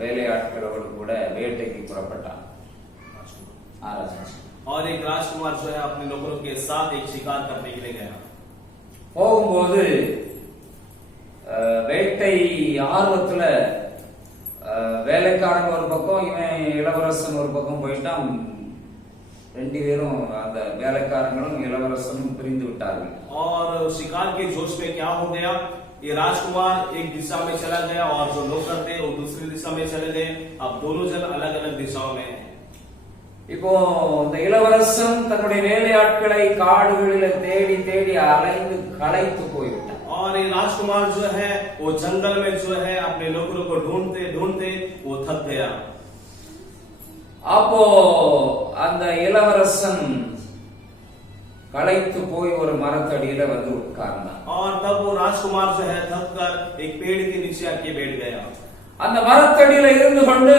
வேலையாட்களோடு கூட வேட்டைக்கு புறப்பட்டான். और एक राजकुमार जो है अपने नौकरों के साथ एक शिकार करने के लिए गया। போகும்போது வேட்டை ஆர்வத்துல வேலைக்காரங்க ஒரு பக்கம் இவன் இளவரசன் ஒரு பக்கம் போயிட்டான். ரெண்டு பேரும் அந்த வேலைக்காரங்களும் இளவரசனும் பிரிந்து விட்டார்கள். और शिकार के जोश में क्या हो गया, ये राजकुमार एक दिशा में चला गया और जो नौकर थे वो दूसरी दिशा में चले गए। अब दोनों जन अलग अलग दिशाओं में हैं। இப்போ இந்த இளவரசன் தன்னுடைய வேலையாட்களை காடுகளில தேடி தேடி அலைந்து களைத்து போய்விட்டான். और ये राजकुमार जो है वो जंगल में जो है अपने लोगों को ढूंढते ढूंढते वो थक गया. அப்போ அந்த இளவரசன் களைத்து போய் ஒரு மரத்தடியில வந்து உட்கார்ந்தான். और तब वो राजकुमार जो है थक कर एक पेड़ के नीचे आके बैठ गया. அந்த மரத்தடியில இருந்து கொண்டு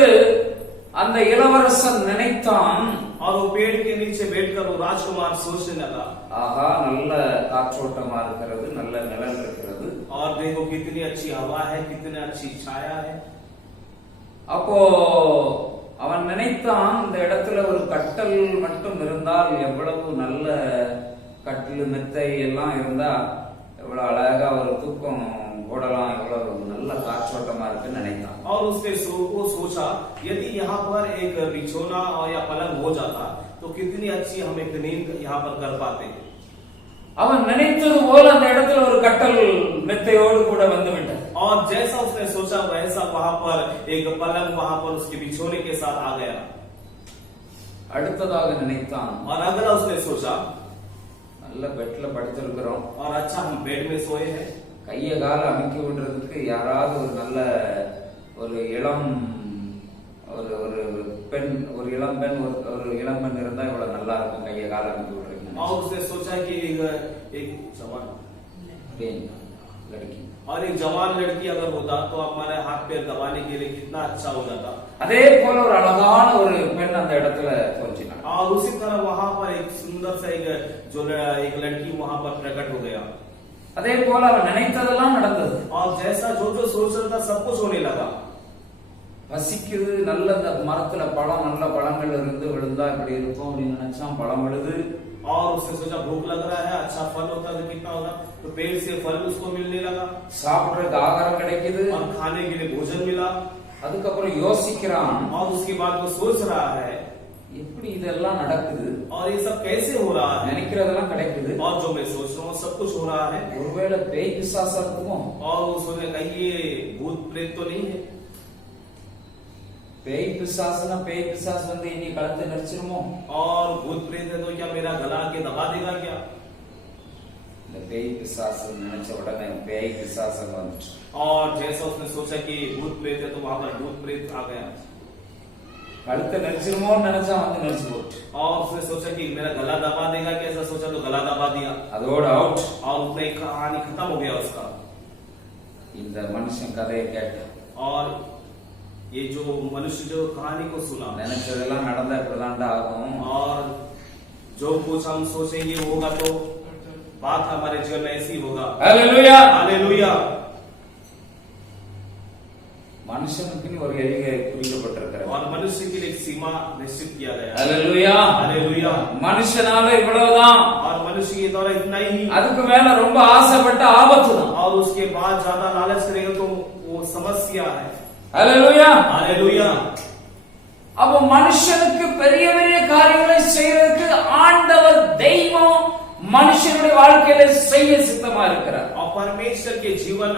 அந்த இளவரசன் நினைத்தான், और वो पेड़ के नीचे बैठकर वो राजकुमार सोचने लगा, ஆஹா நல்ல காற்றோட்டமா இருக்கிறது, நல்ல நிழல் இருக்கிறது. और देखो कितनी अच्छी हवा है, कितनी अच्छी छाया है. அப்போ அவன் நினைத்தான், இந்த இடத்துல ஒரு கட்டல் மட்டும் இருந்தால் எவ்வளவு நல்ல கட்டில் மெத்தை எல்லாம் இருந்தா எவ்வளவு அழகா ஒரு தூக்கம் போடலாம், எவ்வளவு நல்ல காற்றோட்டமா இருக்குன்னு நினைத்தான். और उसने वो सोचा यदि यहाँ पर एक बिछोना और या पलंग हो जाता तो कितनी अच्छी हम एक नींद यहाँ पर कर पाते. அவன் நினைத்தது போல அந்த இடத்துல ஒரு கட்டல் மெத்தையோடு கூட வந்து விட்டது. और जैसा उसने सोचा वैसा वहां पर एक पलंग वहां पर उसके बिछोने के साथ आ गया. அடுத்ததாக நினைத்தான், और अगला उसने सोचा நல்ல பெட்ல படுத்திருக்கிறோம், और अच्छा हम बेड में सोए हैं, கைய கால அமுக்கி விடுறதுக்கு யாராவது ஒரு நல்ல ஒரு இளம் ஒரு ஒரு பெண் ஒரு இளம் பெண் ஒரு இளம் பெண் இருந்தா இவ்வளவு நல்லா இருக்கும் கைய கால அமுக்கி விடுறதுக்கு. और उसने सोचा कि एक जवान लड़की और एक जवान लड़की अगर होता तो हमारे हाथ पैर दबाने के लिए कितना अच्छा हो जाता. அதே போல ஒரு அழகான ஒரு பெண் அந்த இடத்துல தோன்றினாள். और उसी तरह वहां पर एक सुंदर सा एक लड़की वहां पर प्रकट हो गया. அதே போல அவன் நினைத்ததெல்லாம் நடந்தது. और जैसा जो जो सोच रहा था सब कुछ होने लगा. பசிக்குது, நல்ல அந்த மரத்துல பழம் நல்ல பழங்கள் இருந்து விழுந்தா இப்படி இருக்கும் அப்படின்னு நினைச்சான், பழம் விழுது. और उसने सोचा भूख लग रहा है, अच्छा फल होता तो कितना होगा, तो पेड़ से फल उसको मिलने लगा. சாப்பிடுறதுக்கு ஆகாரம் கிடைக்குது, और खाने के लिए भोजन मिला. அதுக்கப்புறம் யோசிக்கிறான், और उसके बाद वो सोच रहा है எப்படி இதெல்லாம் நடக்குது, और ये सब कैसे हो रहा है, நினைக்கிறதெல்லாம் கிடைக்குது, और जो मैं सोच रहा हूँ सब कुछ हो रहा है. ஒருவேளை பேய் பிசாசா இருக்குமோ, और वो सोचने कहीं ये भूत प्रेत तो नहीं है. பேய் பிசாசுனா பேய் பிசாசு வந்து இனி கழுத்தை நெரிச்சிருமோ, और भूत प्रेत है तो क्या मेरा गला के दबा देगा क्या. இந்த பேய் பிசாசு நினைச்ச உடனே பேய் பிசாசு வந்துச்சு. और जैसा उसने सोचा कि भूत प्रेत है तो वहां पर भूत प्रेत आ गया. கழுத்தை நெரிச்சிருமோன்னு நினைச்சா வந்து நெரிச்சு போட்டு. और उसने सोचा कि मेरा गला दबा देगा, कैसा सोचा तो गला दबा दिया. அதோட அவுட். और उतना ही कहानी खत्म हो गया उसका. இந்த மனுஷன் கதையை கேட்ட और ये जो मनुष्य जो कहानी को सुना, நினைச்சதெல்லாம் நடந்தா இப்படிதான்டா ஆகும். और जो कुछ हम सोचेंगे होगा तो बात हमारे जीवन में ऐसी होगा. ஹalleluya. हालेलुया. மனுஷனுக்கு ஒரு எல்லை குறிக்கப்பட்டிருக்கிறது. और मनुष्य के लिए एक सीमा निश्चित किया गया. ஹalleluya. हालेलुया. மனுஷனால இவ்வளவுதான், और मनुष्य के द्वारा इतना ही, அதுக்கு மேல ரொம்ப ஆசைப்பட்ட ஆபத்து தான். और उसके बाद ज्यादा लालच करेगा तो वो समस्या है. ஹalleluya. हालेलुया. அப்ப மனுஷனுக்கு பெரிய பெரிய காரியங்களை செய்யறதுக்கு ஆண்டவர் தெய்வம் மனுஷனுடைய வாழ்க்கையில செய்ய சித்தமா இருக்கிறார். और परमेश्वर के जीवन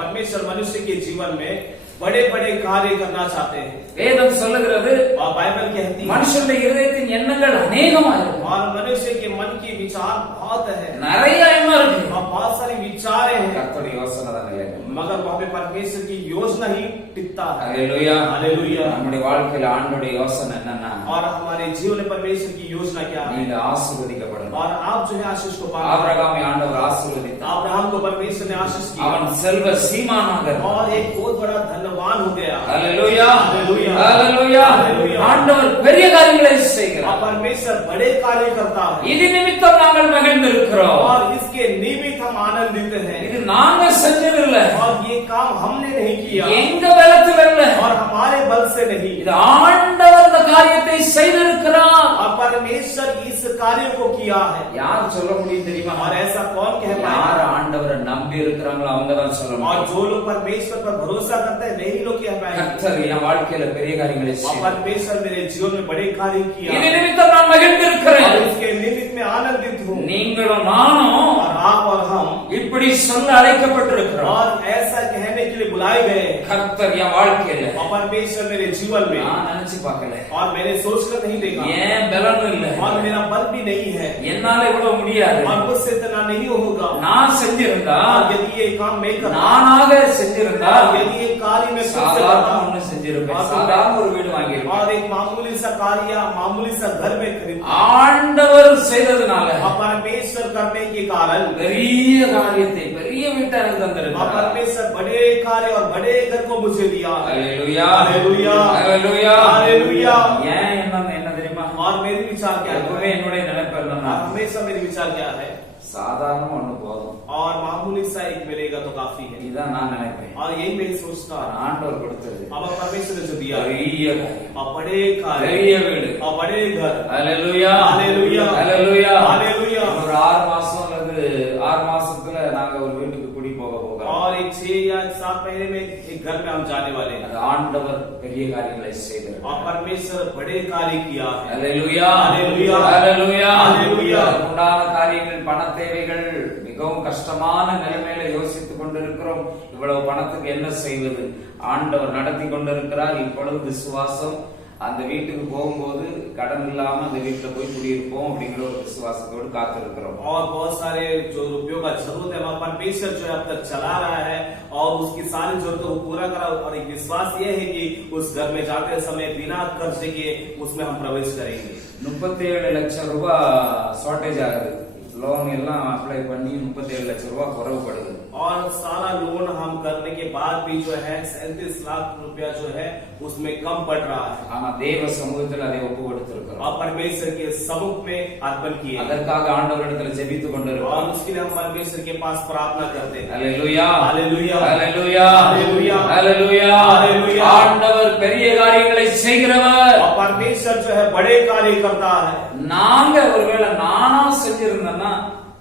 परमेश्वर मनुष्य के जीवन में बड़े बड़े कार्य करना चाहते हैं. வேதம் சொல்லுகிறது, और बाइबल कहती है மனுஷனுடைய இருதயத்தின் எண்ணங்கள் அநேகமா இருக்கு. और मनुष्य के मन के विचार बहुत है, நிறைய எண்ணம் இருக்கு. और बहुत सारी विचारें हैं, கர்த்தருடைய யோசனை தான் இல்லையா? मगर वहां पे परमेश्वर की योजना ही टिकता है. ஹalleluya. हालेलुया. நம்முடைய வாழ்க்கையில ஆண்டவருடைய யோசனை என்னன்னா, और हमारे जीवन में परमेश्वर की योजना क्या है, நீங்க ஆசீர்வதிக்கப்படணும். और आप जो है आशीष को पाना. ஆபிரகாமை ஆண்டவர் ஆசீர்வதித்தார். अब्राहम को परमेश्वर ने आशीष की அவன் செல்வ சீமானாக और एक बहुत बड़ा धनवान हो गया. ஹalleluya. हालेलुया. ஹalleluya. हालेलुया. ஆண்டவர் பெரிய காரியங்களை और செய்கிறார். परमेश्वर बड़े कार्य करता है, இது நிமித்தம் நாங்கள் மகிழ்ந்திருக்கிறோம். और इसके निमित्त हम आनंदित हैं. இது நாங்க செஞ்சது இல்ல, और ये काम हमने नहीं किया எங்க பலத்தில் இல்ல, और हमारे बल से नहीं, இது ஆண்டவர் இந்த காரியத்தை செய்திருக்கிறார். और परमेश्वर इस कार्य को किया है. யார் சொல்ல முடியும் தெரியுமா? और ऐसा कौन कह யார் पाएगा, ஆண்டவரை நம்பி இருக்கிறாங்களோ அவங்க தான் சொல்ல और முடியும். जो लोग परमेश्वर पर भरोसा करते हैं वही लोग कह पाएंगे, கர்த்தர் என் வாழ்க்கையில பெரிய காரியங்களை और செய்தார். परमेश्वर मेरे जीवन में बड़े कार्य किया இது है, நிமித்தம் நான் और மகிழ்ந்திருக்கிறேன். इसके निमित्त में आनंदित हूँ. நீங்களும் நானும் और आप और हम இப்படி சொல்ல அழைக்கப்பட்டிருக்கிறோம். और ऐसा कहने रहने के लिए बुलाए गए हैं கர்த்தர் என் வாழ்க்கையில और परमेश्वर मेरे जीवन में நான் நினைச்சு பார்க்கல, और मैंने सोचकर नहीं देखा ஏன் பலனும் இல்ல, और मेरा बल भी नहीं है என்னால இவ்வளவு முடியாது, और मुझसे इतना नहीं होगा। நான் செஞ்சிருந்தா, और यदि ये काम मैं करता, நானாக செஞ்சிருந்தா यदि ये कार्य मैं खुद से சாதாரண करता ஒண்ணு செஞ்சிருப்பேன், சாதாரண ஒரு வீடு வாங்கியிருப்பேன்। और एक मामूली सा कार्य मामूली सा घर में खरीद ஆண்டவர் செய்ததுனால और परमेश्वर करने के कारण பெரிய காரியத்தை பெரிய வீட்டை எனக்கு और தந்திருக்கிறார்। परमेश्वर बड़े कार्य और बड़े घर को मुझे दिया। Hallelujah hallelujah hallelujah hallelujah. ஏன் என்ன தெரியுமா, और मेरी विचार क्या எப்பவுமே है, என்னுடைய நினைப்பு और என்னன்னா, हमेशा मेरी विचार क्या है, சாதாரண ஒண்ணு போதும், और मामूली सा एक मिलेगा तो काफी है, இதுதான் நான் நினைப்பேன்। और यही मैं सोचता हूं। ஆண்டவர் கொடுத்தது अब परमेश्वर ने जो दिया பெரிய காரியம், और बड़े कार्य பெரிய வீடு। और बड़े घर। Hallelujah hallelujah hallelujah hallelujah. ஒரு 6 மாசம் அல்லது 6 மாசத்துல நாங்க ஒரு வீட்டுக்கு குடி போக போகிறோம்। और एक 6 या 7 महीने में एक घर में हम जाने वाले हैं அது ஆண்டவர் பெரிய காரியங்களை செய்தார்। और परमेश्वर बड़े कार्य किया है। Hallelujah hallelujah hallelujah hallelujah. உண்டான காரியங்கள், பண தேவைகள், மிகவும் கஷ்டமான நிலைமையில யோசித்துக் கொண்டிருக்கிறோம், இவ்வளவு பணத்துக்கு என்ன செய்வது, ஆண்டவர் நடத்தி கொண்டிருக்கிறார்। இப்பொழுது விசுவாசம், அந்த வீட்டுக்கு போகும்போது கடன் இல்லாம அந்த வீட்டுல போய் குடியிருப்போம் அப்படிங்கிற ஒரு விசுவாசத்தோடு காத்திருக்கிறோம்। और बहुत सारे जो रुपयों का जरूरत है वहाँ परमेश्वर जो है अब तक चला रहा है और उसकी सारी जरूरतों को पूरा करा। और एक विश्वास ये है कि उस घर में जाते समय बिना कर्जे के उसमें हम प्रवेश करेंगे। 37 லட்சம் ரூபாய் ஷார்டேஜ் ஆகுது, லோன் எல்லாம் அப்ளை பண்ணி 37 லட்சம் ரூபாய் குறைவுபடுது। और सारा लोन हम करने के बाद भी जो है 37 लाख रुपया जो है उसमें कम पड़ रहा है। ஆனா தேவ சமூகத்தில் அதை ஒப்பு கொடுத்திருக்கிறோம்। और परमेश्वर के सम्मुख में अर्पण किए அதற்காக ஆண்டவரிடத்தில் ஜெபித்துக் கொண்டிருக்கிறோம்। और उसके लिए हम परमेश्वर के पास प्रार्थना करते हैं। Hallelujah hallelujah hallelujah hallelujah hallelujah hallelujah. ஆண்டவர் பெரிய காரியங்களை செய்கிறவர்। और परमेश्वर जो है बड़े कार्य करता है। நாங்க ஒருவேளை நானா செஞ்சிருந்தேன்னா,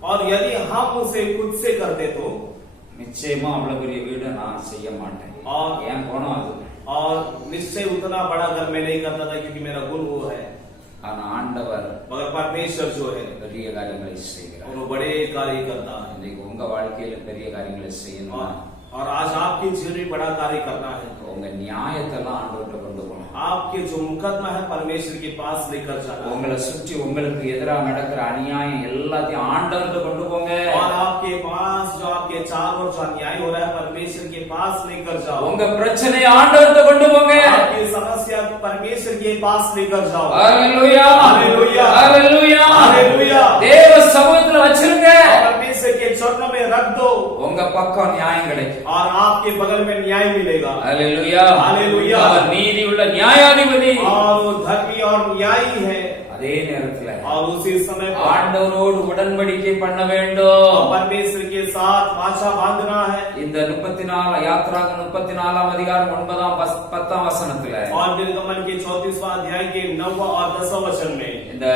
और यदि हम उसे खुद से करते तो நிச்சயமா அவ்வளவு பெரிய வீடு நான் செய்ய மாட்டேன்। ஏன் போனோம் அது, और निश्चय उतना बड़ा घर में नहीं करता था क्योंकि मेरा गुण वो है। ஆனா ஆண்டவர் मगर परमेश्वर जो है பெரிய காரியங்களை செய்கிறார்। वो बड़े कार्य करता है। இன்னைக்கு உங்க வாழ்க்கையில பெரிய காரியங்களை செய்யணும், और आज आपके जीवन में बड़ा कार्य करना है। உங்க நியாயத்தெல்லாம் ஆண்டவர்கிட்ட கொண்டு போகணும்। आपके जो मुकदमा है परमेश्वर के पास लेकर जाना। உங்களை சுற்றி உங்களுக்கு எதிராக நடக்கிற அநியாயம் எல்லாத்தையும் ஆண்டவர்கிட்ட கொண்டு போங்க। और आपके पास जो आपके चारों ओर जो अन्याय हो रहा है परमेश्वर के पास लेकर जाओ। உங்க பிரச்சனையை ஆண்டவர்கிட்ட கொண்டு போங்க। आपकी समस्या परमेश्वर के पास लेकर जाओ। Hallelujah hallelujah hallelujah hallelujah. தேவ சமூகத்துல வச்சிருங்க, परमेश्वर के चरणों में रख दो உங்க பக்கம் நியாயம் கிடைக்கும்। और आपके बगल में न्याय मिलेगा। Hallelujah hallelujah. அவர் நீதி உள்ள நியாயாதிபதி। और वो धर्मी और न्यायी है। அதே நேரத்துல और उसी समय पर ஆண்டவரோடு உடன்படிக்கை பண்ண வேண்டும்। परमेश्वर के साथ वाचा बांधना है। இந்த 34 யாத்ராகமம் 34ஆம் அதிகாரம் 9ஆம் 10ஆம் வசனத்துல और निर्गमन के 34वां अध्याय के 9वां और 10वां वचन में இந்த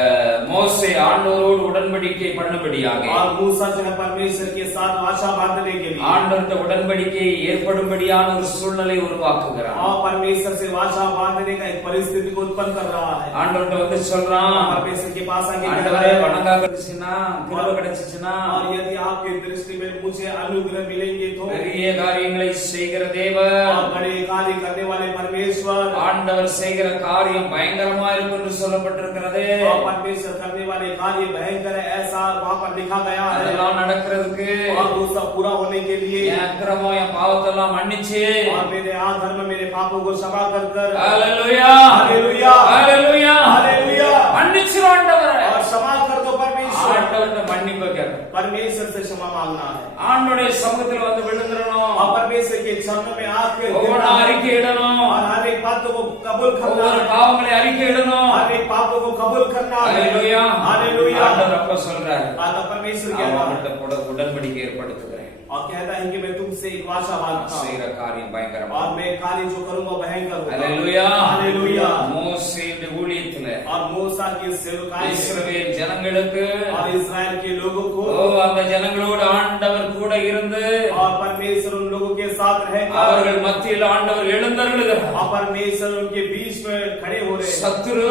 மோசே ஆண்டவரோடு உடன்படிக்கை பண்ணும்படியாக, और मूसा जो है परमेश्वर के साथ वाचा बांधने के लिए ஆண்டவருடைய உடன்படிக்கை ஏற்படும்படியான ஒரு சூழ்நிலை உருவாக்குகிறார்। और परमेश्वर से वाचा बांधने का एक परिस्थिति को उत्पन्न कर रहा है। ஆண்டவர்கிட்ட வந்து சொல்றான், परमेश्वर के पास आके कह ஆண்டவரே रहा है, வணங்கா கிடைச்சுன்னா, கிருபை கிடைச்சுச்சுன்னா, और यदि आपकी दृष्टि में मुझे अनुग्रह मिलेंगे तो பெரிய காரியங்களை செய்கிற தேவன், और बड़े कार्य करने वाले परमेश्वर ஆண்டவர் செய்கிற காரியம் பயங்கரமா இருக்கும் என்று சொல்லப்பட்டிருக்கிறது। और परमेश्वर करने वाले कार्य भयंकर है ऐसा वहाँ पर लिखा गया है। அதெல்லாம் நடக்கிறதுக்கு और वो सब पूरा होने के लिए என் அக்கிரமம் என் பாவத்தெல்லாம் மன்னிச்சு, और मेरे आधर्म मेरे पापों को क्षमा कर कर ஹalleluya हालेलुया ஹalleluya हालेलुया மன்னிச்சு ஆண்டவரே। और क्षमा कर दो परमेश्वर। ஆண்டவர்கிட்ட மன்னிப்பு கேட்கணும், परमेश्वर से क्षमा मांगना है ஆண்டவருடைய சமூகத்துல வந்து விழுந்துறணும், और परमेश्वर के चरणों में आके ஒவ்வொரு அறிக்கையிடணும், और हर एक बातों को कबूल करना ஒவ்வொரு है। பாவங்களை அறிக்கையிடணும்। हर एक पापों को कबूल करना है। ஹalleluya हालेलुया। ஆண்டவர் அப்ப சொல்றாரு, आता परमेश्वर कहता है அவர்கிட்ட உடன்படிக்கை ஏற்படுத்துகிறேன், और कहता है कि मैं तुमसे एक वाचा बांधता हूं செய்கிற காரியம் பயங்கரமா। और मैं कार्य जो करूंगा भयंकर होगा। ஹalleluya हालेलुया। மோசேயுடைய ஊழியத்துல और मूसा की सेवकाई இஸ்ரவேல் ஜனங்களுக்கு और इस्राएल के लोगों को அந்த ஜனங்களோடு ஆண்டவர் கூட இருந்து और परमेश्वर उन लोगों के साथ रहकर அவர்கள் மத்தியில் ஆண்டவர் எழுந்தருளுகிறார். और परमेश्वर उनके बीच में खड़े हो रहे हैं। சத்துரு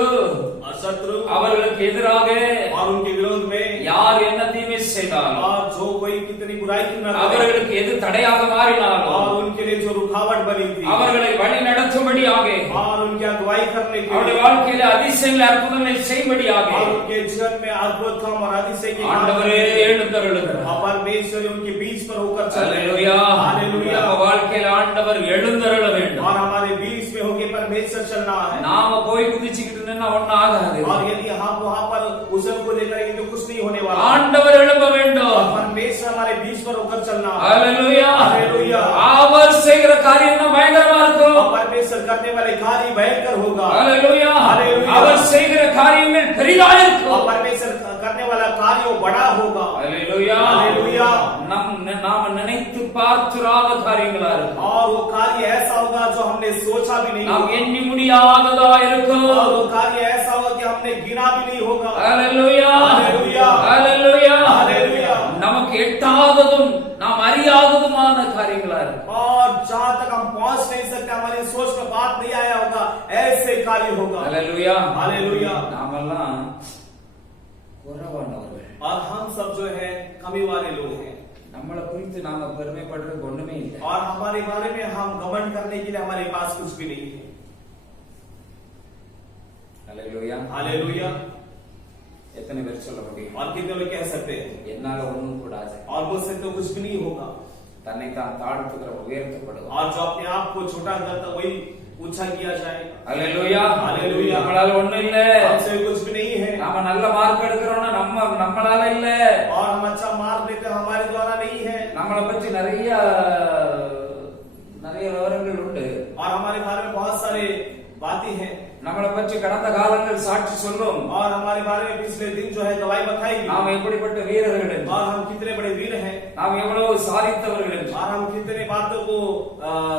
और शत्रु அவர்களுக்கு எதிராக और उनके विरोध में யார் என்ன தீமை செய்தாலும் और जो कोई कितनी बुराई क्यों न करे அவர்களுக்கு எது தடையாக மாறினாலும் और उनके लिए जो रुकावट बनी थी அவர்களை வழி நடத்தும்படியாக और उनकी अगुवाई करने के அவருடைய लिए வாழ்க்கையில அதிசயங்களை அற்புதங்களை செய்யும்படியாக और उनके जीवन में अद्भुत काम और अतिशय के काम ஆண்டவரே எழுந்தருளுகிறார். और परमेश्वर उनके बीच पर होकर चल रहे हैं। அல்லேலூயா. हालेलुया। நம்ம வாழ்க்கையில ஆண்டவர் எழுந்தருள வேண்டும். और हमारे बीच में होके परमेश्वर चलना है। நாம போய் குதிச்சுக்கிட்டு நின்னா ஒண்ணும் ஆகாது. और यदि हम वहां पर उछल को लेकर तो कुछ नहीं होने वाला। ஆண்டவர் எழும்ப வேண்டும். और परमेश्वर हमारे बीच पर होकर चलना है। அல்லேலூயா. हालेलुया। அவர் செய்கிற காரியம் தான் பயங்கரமா இருக்கும். और परमेश्वर करने वाले कार्य भयंकर होगा। அல்லேலூயா. हालेलुया। அவர் செய்கிற காரியங்கள் பெரிதா और இருக்கும். परमेश्वर करने वाला कार्य वो बड़ा होगा। அல்லேலூயா. हालेलुया। நாம நினைத்து பார்த்துராத காரியங்களா இருக்கும். और वो कार्य ऐसा होगा जो हमने सोचा भी नहीं நாம் होगा। எண்ணி முடியாததா இருக்கும். और वो कार्य ऐसा होगा कि हमने गिना भी नहीं होगा। அல்லேலூயா. हालेलुया। அல்லேலூயா. हालेलुया। நமக்கு எட்டாததும் நாம் அறியாததுமான காரியங்களா இருக்கும். और जहाँ तक हम पहुँच नहीं सकते, हमारी सोच में बात नहीं आया होगा, ऐसे कार्य होगा। அல்லேலூயா. हालेलुया। நாமெல்லாம் குறைவானவர்கள். और हम सब जो है कमी वाले लोग हैं। நம்மளை குறித்து நாம பெருமைப்படுறதுக்கு ஒண்ணுமே இல்லை. और हमारे बारे में हम घमंड करने के लिए हमारे पास कुछ भी नहीं है। அல்லேலூயா. हालेलुया। எத்தனை பேர் சொல்ல முடியும்? और कितने लोग कह सकते हैं என்னால ஒண்ணும் கூடாது. और मुझसे तो कुछ भी नहीं होगा। தன்னை தான் தாழ்த்துகிற உயர்த்தப்படுவார். और जो अपने आप को छोटा करता वही ऊंचा किया जाएगा। அல்லேலூயா. हालेलुया। நம்மளால ஒண்ணும் இல்ல. हमसे कुछ भी नहीं है। நாம நல்ல மார்க் எடுக்கிறோம்னா நம்மளால இல்ல. और हम अच्छा मार्क लेकर हमारे द्वारा नहीं है। நம்மளை பத்தி நிறைய விவரங்கள் உண்டு. और हमारे बारे में बहुत सारे बातें हैं। நம்மளை பற்றி கடந்த காலங்கள் சாட்சி சொல்லும். और हमारे बारे में पिछले दिन जो है गवाही बताएगी। நாம் எப்படிப்பட்ட வீரர்கள் என்று, और हम कितने बड़े वीर हैं, நாம் எவ்வளவு சாதித்தவர்கள் என்று, और हम कितने बातों को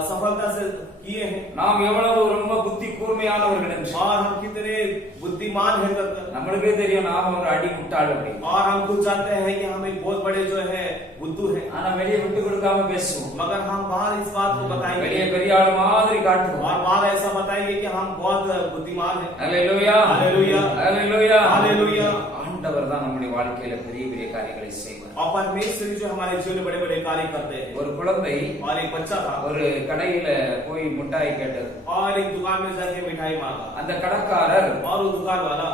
सफलता से किए हैं, நாம் எவ்வளவு ரொம்ப புத்தி கூர்மையானவர்கள் என்று, और हम कितने बुद्धिमान हैं करकर। நம்மளுக்கே தெரியும் நாம ஒரு அடி முட்டாள் அப்படி. और हम खुद जानते हैं कि हम एक बहुत बड़े जो है बुद्धू हैं। ஆனா வெளியே விட்டு கொடுக்காம பேசுவோம். मगर हम बाहर इस बात को बताएंगे வெளியே பெரிய ஆள் மாதிரி காட்டுவோம். और बाहर ऐसा बताएंगे कि हम बहुत बुद्धिमान हैं। அல்லேலூயா. हालेलुया। அல்லேலூயா. हालेलुया। ஆண்டவர் தான் நம்முடைய வாழ்க்கையில பெரிய பெரிய காரியங்களை செய்வார். और परमेश्वर जो हमारे जीवन में बड़े बड़े कार्य करते हैं। ஒரு குழந்தை और एक बच्चा था ஒரு கடையில போய் மிட்டாய் கேட்டது. और एक दुकान में जाके मिठाई मांगा। அந்த கடைக்காரர் और वो दुकान वाला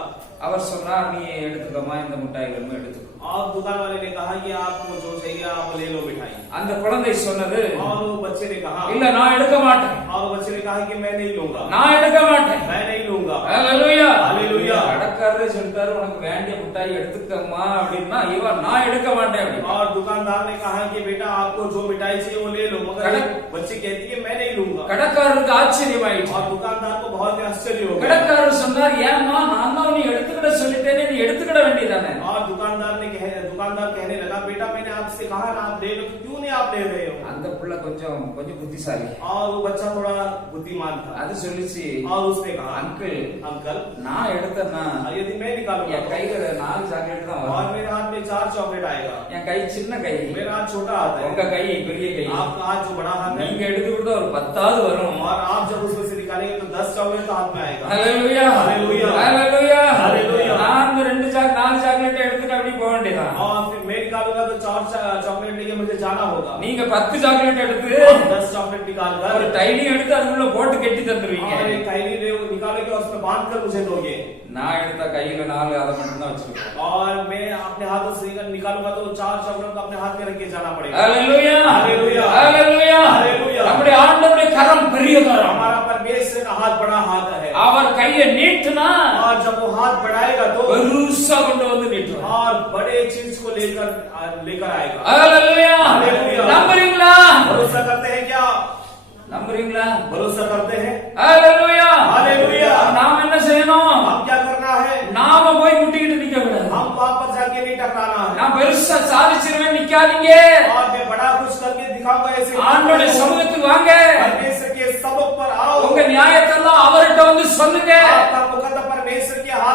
அவர் சொன்னார், நீ எடுத்துக்கமா, இந்த மிட்டாய் வேணுமோ எடுத்துக்கோ. और दुकान वाले ने कहा कि आपको जो चाहिए आप ले लो मिठाई। அந்த குழந்தை சொன்னது, और वो बच्चे ने कहा இல்ல நான் எடுக்க மாட்டேன். और बच्चे ने कहा कि मैं नहीं लूंगा, நான் எடுக்க மாட்டேன். मैं नहीं लूंगा। அல்லேலூயா. हालेलुया। கடைக்காரரே சொல்லிட்டாரு, உனக்கு வேண்டிய மிட்டாய் எடுத்துக்கமா அப்படின்னா இவன் நான் எடுக்க மாட்டேன் அப்படி. और दुकानदार ने कहा कि बेटा आपको जो मिठाई चाहिए वो ले लो, मगर बच्ची कहती है मैं नहीं लूंगा। கடைக்காரருக்கு ஆச்சரியமாயிடுச்சு. और दुकानदार को बहुत ही आश्चर्य हो गया। கடைக்காரர் சொன்னார், ஏன்னா நான் தான் நீ எடுத்துக்கிட சொல்லிட்டேனே, நீ எடுத்துக்கிட வேண்டியதானே. और दुकानदार कहने लगा, बेटा मैंने आपसे कहा ना आप ले लो, तो क्यों नहीं आप ले रहे हो? அந்த புள்ள கொஞ்சம் புத்திசாலி. और वो बच्चा थोड़ा बुद्धिमान था। அது சொல்லிச்சு, और उसने कहा அங்கிள் अंकल நான் எடுத்தேன்னா यदि मैं निकालूंगा என் கையில 4 சாக்லேட் தான் और வரும். मेरे हाथ में 4 चॉकलेट आएगा। என் கை சின்ன கை, मेरा हाथ छोटा हाथ है, உங்க கை பெரிய கை. आपका हाथ जो बड़ा हाथ है, நீங்க எடுத்து கொடுத்தா ஒரு 10வது வரும். और आप जब उसमें से निकालेंगे तो 10 चॉकलेट तो हाथ में आएगा। ஹalleluya. हालेलुया। ஹalleluya. हालेलुया। நான் 4 சாக்லேட் எடுத்துட்டு அப்படி போக வேண்டியதான். और फिर मैं निकालूंगा तो 4 चॉकलेट लेके मुझे जाना होगा। நீங்க 10 சாக்லேட் எடுத்து 10 चॉकलेट निकाल ஒரு कर டைனி எடுத்து அதுக்குள்ள போட்டு கட்டி தந்துருவீங்க. और एक थैली ले निकालोगे और उसमें बांध कर मुझे दोगे। நான் எடுத்த கையில 4 அதை மட்டும் தான் வச்சிருக்கேன். और मैं अपने हाथों से निकालूंगा तो 4 चॉकलेट को अपने हाथ में रख के जाना पड़ेगा। ஹalleluya. हालेलुया। ஹalleluya. हालेलुया। நம்முடைய ஆண்டவருடைய கரம் பெரிய கரம். हमारा परमेश्वर का हाथ बड़ा हाथ है। அவர் கையை நீட்டினா और जब वो हाथ बढ़ाएगा तो பெருசா கொண்டு வந்து நீட்டுவார். और बड़े चीज को लेकर आएगा। ஹalleluya. हालेलुया। நம்புறீங்களா? भरोसा करते हैं क्या? நம்புறீங்களா? भरोसा करते हैं। ஹalleluya. हालेलुया। நாம என்ன செய்யணும்? हम क्या करना है? நாம போய் முட்டிக்கிட்டு நிக்க கூடாது. हम वहां पर जाके नहीं टकराना है। நான் பெருசா சாதிச்சிருவேன் நிக்காதீங்க. और मैं बड़ा कुछ करके दिखाऊंगा ऐसे। ஆண்டவருடைய சமூகத்துக்கு வாங்க. परमेश्वर के सबक पर आओ। உங்க நியாயத்தெல்லாம் அவர்கிட்ட வந்து சொல்லுங்க. आपका मुकद्दमा परमेश्वर के हाथ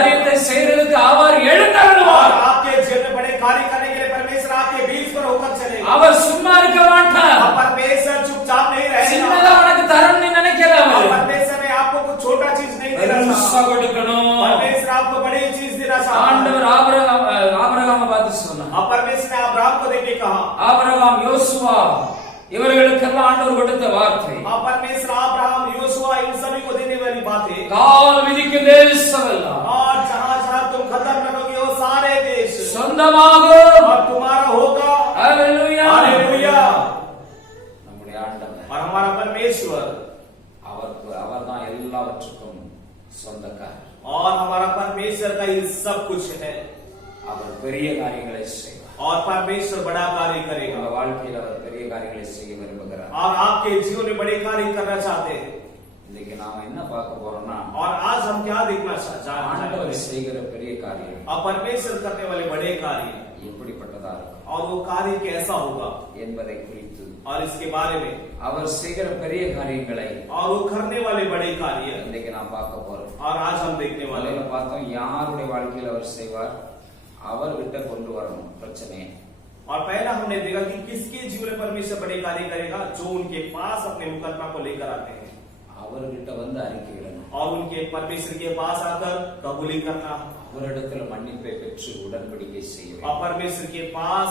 காரியத்தை செய்யறதுக்கு அவர் எழுந்தருளுவார். और आपके जीवन में बड़े कार्य करने के लिए परमेश्वर आपके बीच पर होकर चलेगा। அவர் சும்மா இருக்க மாட்டார். और परमेश्वर चुपचाप नहीं रहेगा। சின்னதா உனக்கு தரணும்னு நினைக்கல और அவர். परमेश्वर ने आपको कुछ छोटा चीज नहीं देना பெருசா चाहता। கொடுக்கணும். परमेश्वर आपको बड़ी चीज देना चाहता है। ஆண்டவர் ஆபிரகாமை பார்த்து சொன்னார். और परमेश्वर ने अब्राहम को देख के कहा, ஆபிரகாம், யோசுவா இவர்களுக்கெல்லாம் ஆண்டவர் கொடுத்த வார்த்தை, और परमेश्वर अब्राहम, योशुआ इन सभी को देने वाली बातें, கால் விதிக்கும் தேசமெல்லாம் और जहां जहां तुम खत्म करोगे वो सारे देश சொந்தமாகும். और तुम्हारा होगा। ஹalleluya. हालेलुया। நம்முடைய ஆண்டவர், और हमारा परमेश्वर, அவர்தான் எல்லாவற்றுக்கும் சொந்தக்காரர். और हमारा परमेश्वर का ये सब कुछ है। அவர் பெரிய காரியங்களை செய்வார். और परमेश्वर बड़ा कार्य करेगा। உங்க வாழ்க்கையில் அவர் பெரிய காரியங்களை செய்ய விரும்புகிறார். और आपके जीवन में बड़े कार्य करना चाहते हैं। இன்னைக்கு நாம என்ன பார்க்க போறோம்னா, और आज हम क्या देखना ஆண்டவர் चाहते हैं? செய்கிற பெரிய காரியம் और परमेश्वर करने वाले बड़े कार्य, எப்படிப்பட்டதா இருக்கும் और वो कार्य कैसा होगा என்பதை குறித்து, और इसके बारे में, அவர் செய்கிற பெரிய காரியங்களை और वो करने वाले बड़े कार्य, இன்னைக்கு நான் பார்க்க போறோம். और आज हम देखने वाले முதல்ல பார்த்தோம் யாருடைய வாழ்க்கையில் அவர் செய்வார், அவர்கிட்ட கொண்டு வரணும் பிரச்சனையை. और पहला हमने देखा कि किसके जीवन में परमेश्वर बड़े कार्य करेगा, जो उनके पास अपने मुकदमा को लेकर आते हैं, அவர்கிட்ட வந்து அறிக்கையிடணும். और उनके परमेश्वर के पास आकर कबूली करना, அவரிடத்துல மன்னிப்பை பெற்று உடன்படிக்கை செய்ய और வேண்டும். परमेश्वर के पास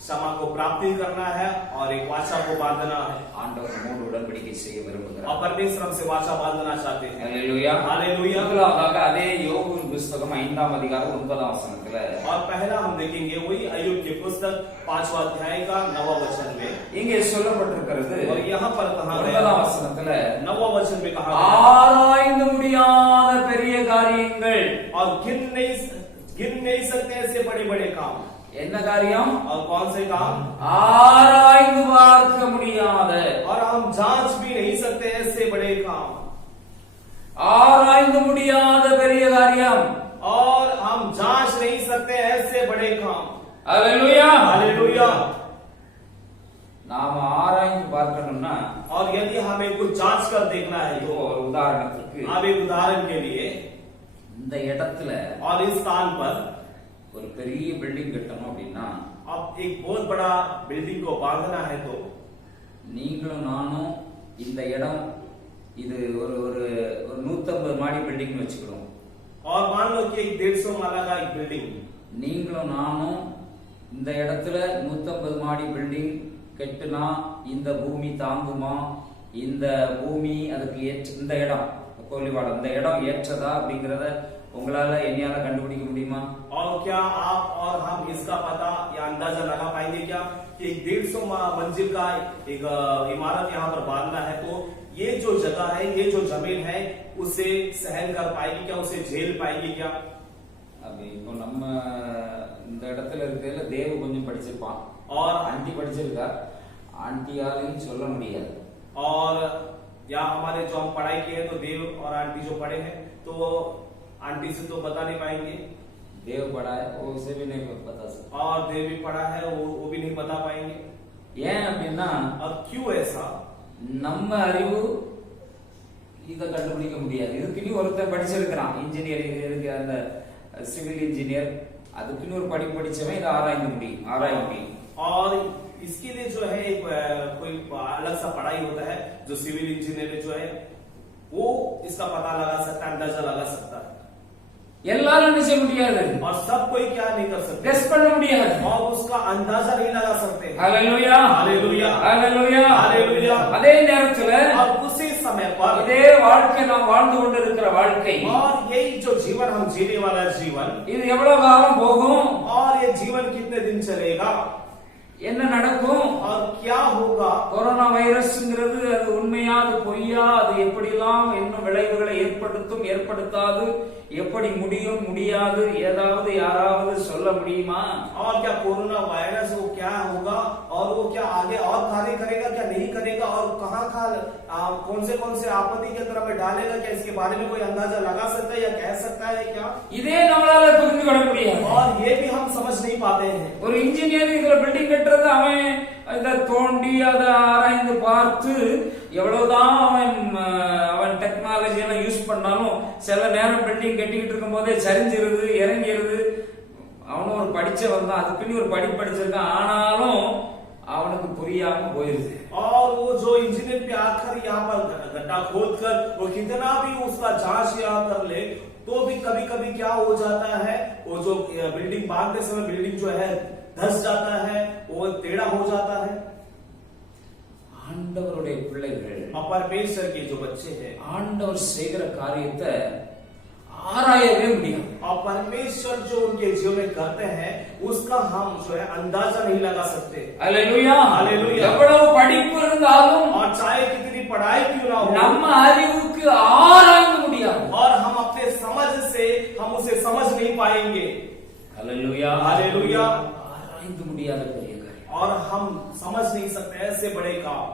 क्षमा को प्राप्ति करना है और एक वाचा को बांधना है। ஆண்டவர் நம்மோடு உடன்படிக்கை செய்ய और விரும்புகிறார். परमेश्वर हमसे वाचा बांधना चाहते हैं। ஹalleluya. हालेलुया। முதலாவதாக அதே யோபுவின் புத்தகம் 5ஆம் அதிகாரம் 9ஆம் வசனத்துல, और पहला हम देखेंगे वही अय्यूब की पुस्तक 5वां अध्याय का 9वां वचन में, இங்கே சொல்லப்பட்டிருக்கிறது. और यहाँ पर कहा 9ஆம் गया, வசனத்துல 9वां वचन में कहा गया, ஆராய்ந்து முடியாத பெரிய காரியங்கள். और गिन नहीं सकते ऐसे बड़े बड़े काम। என்ன காரியம்? और कौन से काम? ஆராய்ந்து பார்க்க முடியாத, और हम जांच भी नहीं सकते ऐसे बड़े काम, ஆராய்ந்து முடியாத பெரிய காரியம். और हम जांच नहीं सकते ऐसे बड़े काम। ஹalleluya. हालेलुया। நாம ஆராய்ந்து பார்க்கணும்னா, और यदि हमें कुछ जांच कर देखना है இப்போ तो, ஒரு உதாரணத்துக்கு, अब एक उदाहरण के लिए, இந்த இடத்துல और इस स्थान पर ஒரு பெரிய பில்டிங் கட்டணும் அப்படின்னா, अब एक बहुत बड़ा बिल्डिंग को बांधना है तो, நீங்களும் நானும் இந்த இடம் இது ஒரு ஒரு ஒரு 150 மாடி பில்டிங்னு வச்சுக்கிறோம். और मान लो कि एक 150 माला का एक बिल्डिंग, நீங்களும் நானும் இந்த இடத்துல 150 மாடி பில்டிங் கட்டுனா இந்த பூமி தாங்குமா? இந்த பூமி அதுக்கு ஏற்ற, இந்த இடம் கோலிவாடம், இந்த இடம் ஏற்றதா அப்படிங்கறத உங்களால என்னையால கண்டுபிடிக்க முடியுமா? और क्या आप और हम इसका पता या अंदाजा लगा पाएंगे क्या कि 150 मंजिल का एक इमारत यहाँ पर बांधना है तो ये जो जगह है, ये जो जमीन है, उसे सहन कर पाएगी क्या, उसे झेल पाएगी क्या? அப்படி இப்போ நம்ம இந்த இடத்துல இருக்கிறதுல தேவ கொஞ்சம் படிச்சிருப்பான், और ஆண்டி படிச்சிருக்கா, ஆண்டியாலையும் சொல்ல முடியாது. और या हमारे जो हम पढ़ाई किए हैं तो देव और आंटी जो पढ़े हैं तो आंटी से तो बता नहीं पाएंगे, देव पढ़ा है वो उसे भी नहीं बता सकता. और देव भी पढ़ा है वो भी नहीं बता पाएंगे। ஏன் அப்படின்னா, अब क्यों ऐसा? நம்ம அறிவு இத கண்டுபிடிக்க முடியாது. இதுக்குன்னு ஒருத்தர் படிச்சிருக்கிறான், இன்ஜினியரிங் இருக்கு, அந்த சிவில் இன்ஜினியர், அதுக்குன்னு ஒரு படிப்பு படிச்சவன் இதை ஆராய முடியும். और इसके लिए जो है कोई अलग सा पढ़ाई होता है, जो सिविल इंजीनियर जो है वो इसका पता लगा सकता है, अंदाजा लगा सकता है। எல்லாரும் நினைச்ச முடியாது, और सब कोई क्या नहीं कर सकते, கெஸ் பண்ண முடியாது, और उसका अंदाजा नहीं लगा सकते। ஹalleluya, हालेलुया, ஹalleluya, हालेलुया। அதே நேரத்துல और उसी समय पर இதே வாழ்க்கை நாம் வாழ்ந்து கொண்டிருக்கிற வாழ்க்கை, और यही जो जीवन हम जीने वाला जीवन, இது எவ்வளவு காலம் போகும், और ये जीवन कितने दिन चलेगा, என்ன நடக்கும், और क्या होगा? கொரோனா வைரஸ்ங்கிறது அது உண்மையா அது பொய்யா, அது எப்படிலாம் என்ன விளைவுகளை ஏற்படுத்தும் ஏற்படுத்தாது, எப்படி முடியும் முடியாது, ஏதாவது யாராவது சொல்ல முடியுமா? और क्या कोरोना वायरस वो क्या होगा, और वो क्या आगे और कार्य करेगा क्या नहीं करेगा, और कहाँ कौन से आपत्ति के तरफ में डालेगा क्या, इसके बारे में कोई अंदाजा लगा सकता है या कह सकता है क्या? இதே நம்மளால புரிந்து கொள்ள முடியாது. और ये भी हम समझ नहीं पाते हैं। ஒரு இன்ஜினியர் இதுல பில்டிங் கட்டுறது அவன் அதை தோண்டி அதை ஆராய்ந்து பார்த்து எவ்வளவுதான் அவன் டெக்னாலஜி எல்லாம் யூஸ் பண்ணாலும் சில நேரம் பில்டிங் கட்டிக்கிட்டு இருக்கும் போதே சரிஞ்சிருது, இறங்கிருது. அவனும் ஒரு படிச்சவன் தான், அதுக்குன்னு ஒரு படிச்சிருக்கான், ஆனாலும் அவனுக்கு புரியாம போயிருது. और वो जो इंजीनियर पे आकर यहाँ पर गड्ढा खोदकर वो कितना भी उसका जांच यहाँ कर ले तो भी कभी कभी क्या हो जाता है, वो जो बिल्डिंग बांधते समय बिल्डिंग जो है धस जाता है, वो टेढ़ा हो जाता है. ஆண்டவருடைய பிள்ளைகள், परमेश्वर के जो बच्चे हैं, ஆண்டவர் செய்கிற காரியத்தை ஆராயவே முடியாது. और परमेश्वर जो उनके जीवन में करते हैं उसका हम जो है अंदाजा नहीं लगा सकते. Hallelujah, hallelujah. எவ்வளவு படிப்பு இருந்தாலும் और चाहे कितनी पढ़ाई क्यों ना हो, நம்ம அறிவுக்கு ஆராய்ந்து முடியாது. और हम अपने समझ से हम उसे समझ नहीं पाएंगे. Hallelujah, hallelujah. ஆராய்ந்து முடியாத பெரிய காரியம். और हम समझ नहीं सकते ऐसे बड़े काम.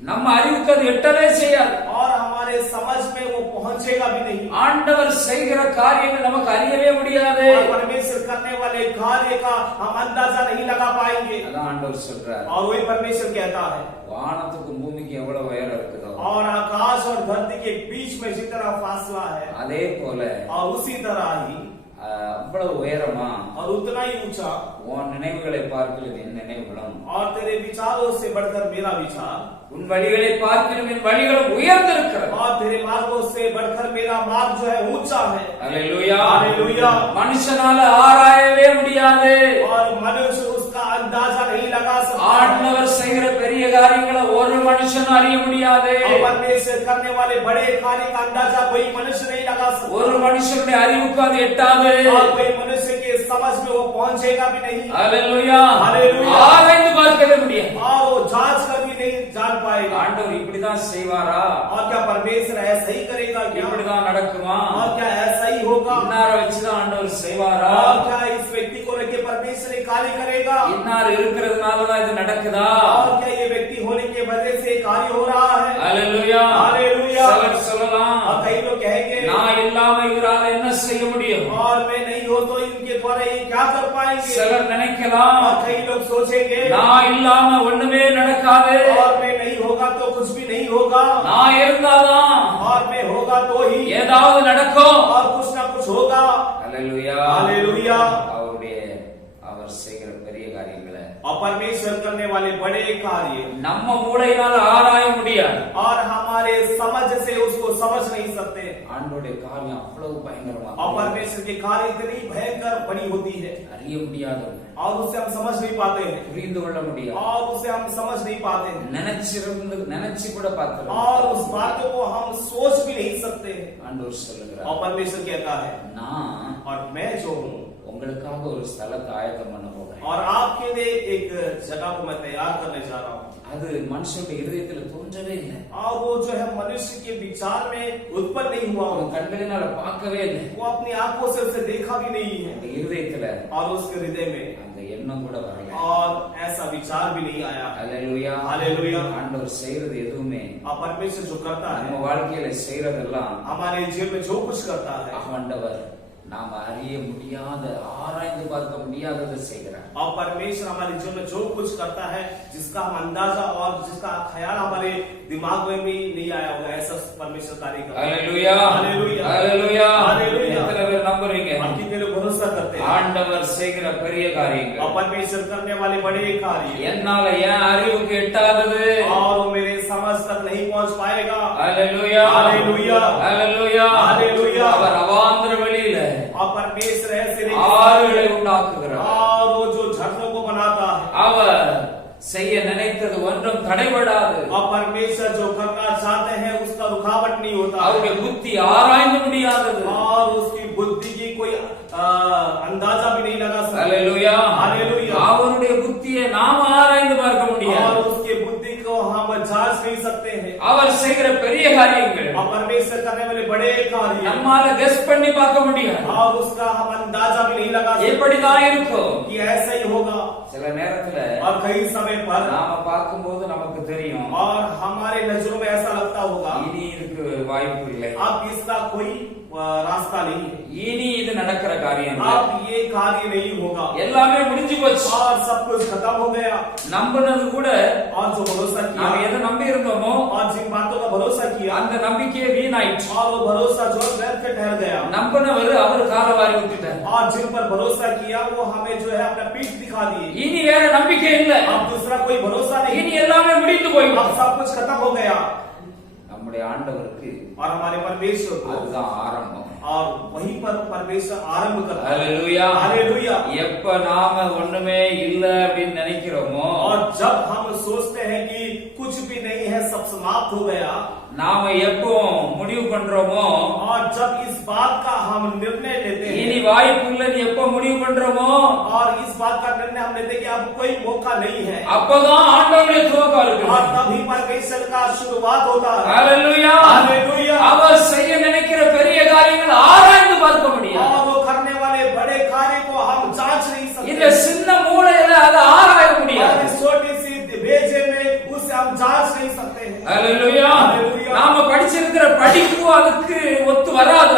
நம்ம அறிவுக்கு அது எட்டவே செய்யாது. और हमारे समझ में वो पहुंचेगा भी नहीं. ஆண்டவர் செய்கிற காரியங்கள் நமக்கு அறியவே முடியாது. और परमेश्वर करने वाले कार्य का हम अंदाजा नहीं लगा पाएंगे. அதான் ஆண்டவர் சொல்றார். और वही परमेश्वर कहता है, வானத்துக்கும் பூமிக்கு எவ்வளவு உயரம் இருக்குதோ, और आकाश और धरती के बीच में जितना फासला है, அதே போல और उसी तरह ही அவ்வளவு உயரமா और उतना ही ऊंचा, உன் நினைவுகளை பார்க்கலும் என் நினைவுகளும், और तेरे विचारों से बढ़कर मेरा विचार, உன் வழிகளை பார்க்கலும் என் வழிகளும் உயர்ந்திருக்கிறது. और तेरे मार्गों से बढ़कर मेरा मार्ग जो है ऊंचा है. Hallelujah, hallelujah. மனுஷனால ஆராயவே முடியாது. और मनुष्य उसका अंदाजा नहीं लगा सकता. ஆண்டவர் செய்கிற பெரிய காரியங்களை ஒரு மனுஷன் அறிய முடியாது. परमेश्वर करने वाले बड़े कार्य का अंदाजा कोई मनुष्य नहीं लगा सकता. ஒரு மனுஷனுடைய அறிவுக்கு அது எட்டாது. और कोई मनुष्य के समझ में वो पहुंचेगा भी नहीं. Hallelujah, hallelujah. ஆராய்ந்து பார்க்கவே முடியாது. और वो जांच कर भी नहीं जान पाएगा. ஆண்டவர் இப்படிதான் செய்வாரா? और क्या परमेश्वर ऐसा ही करेगा क्या? இப்படிதான் நடக்குமா? और क्या ऐसा ही होगा? இன்னார வச்சுதான் ஆண்டவர் செய்வாரா? और क्या इस व्यक्ति को लेके परमेश्वर ये कार्य करेगा? இன்னார் இருக்கிறதுனாலதான் இது நடக்குதா? और क्या ये व्यक्ति होने की वजह से कार्य हो रहा है? Hallelujah, hallelujah. சிலர் சொல்லலாம், और कई लोग कहेंगे நான் இல்லாம இவரால என்ன செய்ய முடியும்? और मैं नहीं हो तो इनके द्वारा ये क्या कर पाएंगे? சிலர் நினைக்கலாம், और कई लोग सोचेंगे நான் இல்லாம ஒண்ணுமே நடக்காது, और मैं नहीं होगा तो कुछ भी नहीं होगा, நான் இருந்தாதான் और मैं होगा तो ही ஏதாவது நடக்கும். और कुछ ना कुछ होगा. Hallelujah, hallelujah. அவர் செய்கிற பெரிய காரியங்களை और परमेश्वर करने वाले बड़े कार्य நம்ம மூளையினால ஆராய முடியாது. और हमारे समझ से उसको समझ नहीं सकते. ஆண்டவருடைய காரியம் அவ்வளவு और பயங்கரமா, परमेश्वर की कार्य इतनी भयंकर बड़ी होती है அறிய முடியாத, और उससे हम समझ नहीं पाते हैं, புரிந்து கொள்ள முடியாது, और उसे हम समझ नहीं पाते हैं, நினைச்சு கூட பார்த்து और उस बात को हम सोच भी नहीं सकते हैं. ஆண்டவர் சொல்லுகிறார், और परमेश्वर कहता है, நான் और मैं जो हूँ உங்களுக்காக ஒரு ஸ்தலத்தை ஆயத்தம் பண்ண போகிறேன். और आपके लिए एक जगह को मैं तैयार करने जा रहा हूँ. அது மனுஷனுடைய இதயத்துல தோன்றவே இல்லை. और वो जो है मनुष्य के विचार में उत्पन्न नहीं हुआ, அவன் கண்களினால பார்க்கவே இல்லை. वो अपनी आंखों से उसे देखा भी नहीं है, அந்த இருதயத்துல और उसके हृदय में அந்த எண்ணம் கூட வரல. और ऐसा विचार भी नहीं आया. Hallelujah, hallelujah. ஆண்டவர் செய்யறது எதுவுமே, और परमेश्वर जो करता है நம்ம வாழ்க்கையில செய்யறதெல்லாம் हमारे जीवन में जो कुछ करता है, ஆண்டவர் நாம் அறிய முடியாத, ஆராய்ந்து பார்க்க முடியாததை செய்கிறார். और परमेश्वर हमारे जीवन में जो कुछ करता है जिसका हम अंदाजा और जिसका ख्याल हमारे दिमाग में भी नहीं आया होगा, ऐसा परमेश्वर कार्य करता है. Hallelujah, hallelujah. हालेलुया. हालेलुया. எத்தனை பேர் நம்புறீங்க? और कितने लोग भरोसा करते हैं? ஆண்டவர் செய்கிற பெரிய காரியங்கள் और परमेश्वर करने वाले बड़े कार्य என்னால என் அறிவுக்கு எட்டாதது. और वो मेरे समझ तक नहीं पहुंच पाएगा. Hallelujah, hallelujah. हालेलुया. हालेलुया. அவர் அவாந்தர வெளியில और परमेश्वर ऐसे ஆறுகளை உண்டாக்குகிறார். और वो जो झरनों को बनाता है, அவர் செய்ய நினைத்தது ஒன்றும் தடைபடாது. और परमेश्वर जो करना चाहते हैं उसका रुकावट नहीं होता. அவருடைய புத்தி ஆராய்ந்து முடியாதது. और उसकी बुद्धि की कोई अंदाजा भी नहीं लगा सकता. Hallelujah, hallelujah. அவருடைய புத்தியை நாம் ஆராய்ந்து பார்க்க முடியாது. और उसके बुद्धि को हम जांच नहीं सकते हैं. அவர் செய்கிற பெரிய காரியங்கள் और परमेश्वर करने वाले बड़े कार्य நம்மால கெஸ் பண்ணி பார்க்க முடியாது. और उसका हम अंदाजा भी नहीं लगा सकते எப்படிதான் இருக்கும்? कि ऐसा ही होगा. சில சில நேரத்துல और कई समय पर நாம பார்க்கும்போது நமக்கு தெரியும் और हमारे नजरों में ऐसा लगता होगा இனி இதுக்கு வாய்ப்பு இல்லை, अब इसका कोई रास्ता नहीं है, இனி இது நடக்கிற காரியம் இல்லை. अब ये कार्य नहीं होगा, எல்லாமே முடிஞ்சு போச்சு. और सब कुछ खत्म हो गया. நம்பினது கூட और जो भरोसा किया, நாம எதை நம்பி இருந்தோமோ और जिन बातों का भरोसा किया, அந்த நம்பிக்கையே வீணாயிடுச்சு. और वो भरोसा जो व्यर्थ ठहर गया. நம்பினவர் அவர் காலவாரி விட்டுட்டார். और जिन पर भरोसा किया वो हमें जो है अपना पीठ दिखा दिए. இனி வேற நம்பிக்கை இல்ல, अब दूसरा कोई भरोसा नहीं, இனி எல்லாமே முடிந்து போயிடும். अब सब कुछ खत्म हो गया. நம்முடைய ஆண்டவருக்கு और हमारे परमेश्वर को அதுதான் ஆரம்பம். और वहीं पर परमेश्वर आरंभ करता है. Hallelujah, hallelujah. எப்ப நாம ஒண்ணுமே இல்ல அப்படின்னு நினைக்கிறோமோ, और जब हम सोचते हैं कि कुछ भी नहीं है, सब समाप्त हो गया, நாம எப்போ முடிவு பண்றோமோ, और जब इस बात का हम निर्णय लेते இனி हैं, வாய்ப்பு இல்லைன்னு எப்போ முடிவு பண்றோமோ, और इस बात का निर्णय हम लेते हैं कि अब कोई मौका नहीं है, அப்பதான் ஆண்டவருடைய துவக்கம் और இருக்கு. तभी परमेश्वर का शुरुआत होता है. हालेलुया. हालेलुया. அவர் செய்ய நினைக்கிற பெரிய காரியங்கள் ஆராய்ந்து பார்க்க முடியாது. और वो करने वाले बड़े कार्य को हम जांच नहीं இந்த सकते, சின்ன மூளையில அதை ஆராய और முடியாது. इस छोटी सी भेजे में उसे हम जांच नहीं सकते हैं. ஹalleluya. நாம படிச்சிருக்கிற படிப்பு அதுக்கு ஒத்து வராது.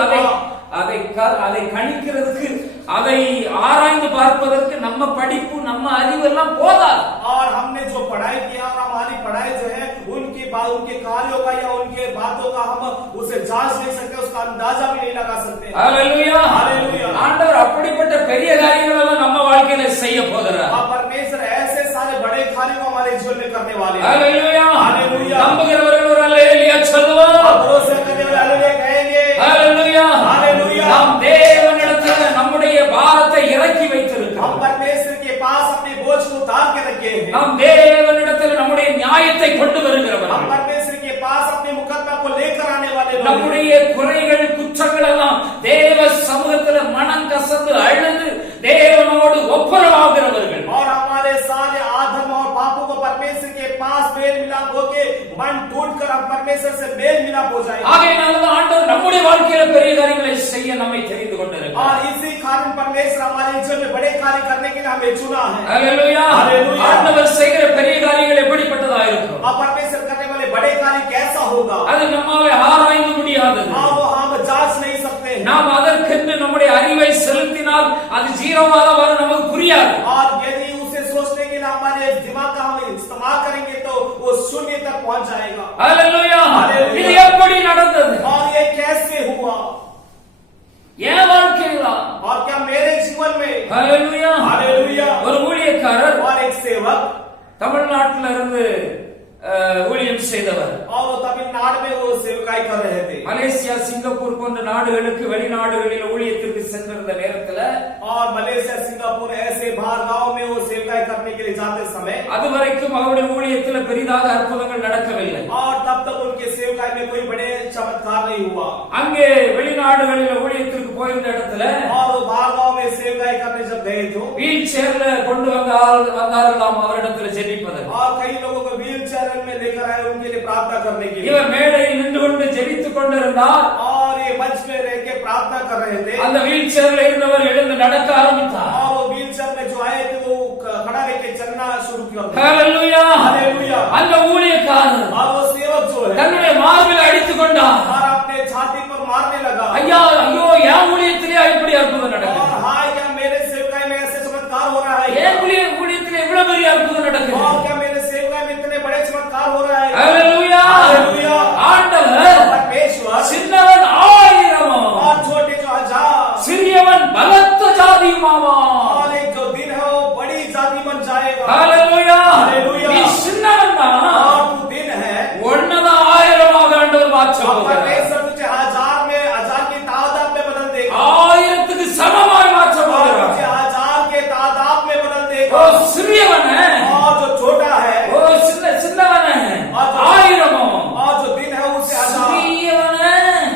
அதை கணிக்கிறதுக்கு, அதை ஆராய்ந்து பார்ப்பதற்கு நம்ம படிப்பு நம்ம அறிவு எல்லாம் போதாது. और हमने जो पढ़ाई किया और हमारी पढ़ाई जो है उनके कार्यों का या उनके बातों का हम उसे जांच नहीं सकते, उसका अंदाजा भी नहीं लगा सकते. ஹalleluya. हालेलुया. ஆண்டவர் அப்படிப்பட்ட பெரிய காரியங்கள் எல்லாம் நம்ம வாழ்க்கையில செய்ய போகிறார். और परमेश्वर ऐसे सारे बड़े कार्य को हमारे जीवन में करने वाले हैं. ஹalleluya. हालेलुया. நம்புகிறவர்கள் ஒரு அல்லேலூயா சொல்லுவோம். और भरोसा करने वाले हालेलुया कहेंगे. ஹalleluya. हालेलुया. நாம் தேவனிடத்தில் நம்முடைய பாரத்தை இறக்கி வைத்திருக்கிறோம். हम परमेश्वर के पास अपने बोझ को उतार के रखे हैं. நாம் தேவனிடத்தில் நம்முடைய நியாயத்தை கொண்டு வருகிறவர்கள். हम परमेश्वर के पास अपने मुकदमा को लेकर आने वाले लोग हैं. நம்முடைய குறைகள் குற்றங்கள் எல்லாம் தேவ சமூகத்தில் மனம் கசந்து அழுது தேவனோடு ஒப்புரவாகிறவர்கள். और हमारे सारे आधम और पापों को परमेश्वर के पास मेल मिलाप होके मन टूटकर हम परमेश्वर से मेल मिलाप हो जाएंगे. ஆகையினால்தான் ஆண்டவர் நம்முடைய வாழ்க்கையில பெரிய காரியங்களை செய்ய நம்மை தெரிந்து கொண்டிருக்கிறார். और इसी कारण परमेश्वर हमारे जीवन में बड़े कार्य करने के लिए हमें चुना है. ஹalleluya. हालेलुया. ஆண்டவர் செய்கிற பெரிய காரியங்கள் எப்படிப்பட்டதா இருக்கும்? और परमेश्वर करने वाले बड़े कार्य कैसा होगा, அது நம்மாலே ஆராய்ந்து முடியாதது. वो हम जांच नहीं सकते हैं. நாம் அதற்கென்று நம்முடைய அறிவை செலுத்தினால் அது ஜீரோவாக வர நமக்கு புரியாது. और यदि उसे सोचने के लिए हमारे दिमाग का हम इस्तेमाल करेंगे तो वो शून्य तक पहुंच जाएगा. ஹalleluya. हालेलुया. இது எப்படி நடந்தது? और ये कैसे हुआ, என் வாழ்க்கையில, और क्या मेरे जीवन में. ஹalleluya. हालेलुया. ஒரு ஊழியக்காரர் और एक सेवक தமிழ்நாட்டில இருந்து ஊழியம் செய்தவர். और वो तमिलनाडु में वो सेवकाई कर रहे थे. மலேசியா, சிங்கப்பூர் போன்ற நாடுகளுக்கு வெளிநாடுகளில் ஊழியத்திற்கு சென்றிருந்த நேரத்துல, और मलेशिया, सिंगापुर ऐसे बाहर गांव में वो सेवकाई करने के लिए जाते समय அதுவரைக்கும் அவருடைய ஊழியத்தில் பெரிதாக அற்புதங்கள் நடக்கவில்லை. और तब तक उनके सेवकाई में कोई बड़े चमत्कार नहीं हुआ. அங்கே வெளிநாடுகளில் ஊழியத்திற்கு போயிருந்த இடத்துல और वो बाहर गांव में सेवकाई करने जब गए थे, வீல் சேர்ல கொண்டு வந்தார்களாம் அவரிடத்தில் ஜெபிப்பதற்கு. और कई लोगों को व्हील चेयर में लेकर आए उनके लिए प्रार्थना करने के लिए. இவர் மேடையில் நின்று கொண்டு ஜெபித்துக் கொண்டிருந்தார். और ये मंच में रह के प्रार्थना कर रहे थे. அந்த வீல் சேர்ல இருந்தவர் எழுந்து நடக்க ஆரம்பித்தார். और वो व्हील चेयर में जो आए थे वो खड़ा रह के चलना शुरू किया. ஹalleluya. हालेलुया. அந்த ஊழியக்காரர் और वो सेवक जो है தன்னுடைய மார்பில் அடித்துக் கொண்டார். और अपने छाती पर मारने लगा. ஐயா, ஐயோ, என் ஊழியத்திலே இப்படி அற்புதம் நடக்குது. और हाय, क्या मेरे सेवकाई में ऐसे चमत्कार हो रहा है. என் ஊழியத்திலே இவ்வளவு பெரிய அற்புதம் நடக்குது. और क्या मेरे सेवकाई में इतने बड़े चमत्कार हो रहा है. ஹalleluya. हालेलुया. ஆண்டவர் परमेश्वर சின்னவன் 1000 और छोटे जो 1000 சிறியவன் பலத்த ஜாதியுமாவான். और एक जो दिन है वो बड़ी जाति बन जाएगा. ஹalleluya. हालेलुया. நீ சின்னவன் தான், और तू दिन है, ஒன்னதான் 1000 ஆண்டவர் மாற்ற और போகிறார். परमेश्वर तुझे 1000 में 1000 की तादाद में बदल देगा. 1000க்கு சமமாய் மாற்ற और போகிறார். तुझे 1000 के तादाद में बदल ஓ देगा. சிறியவன், और जो छोटा है ஓ சின்னவன், और 1000 और जो दिन है उसे 1000. சிறியவன்,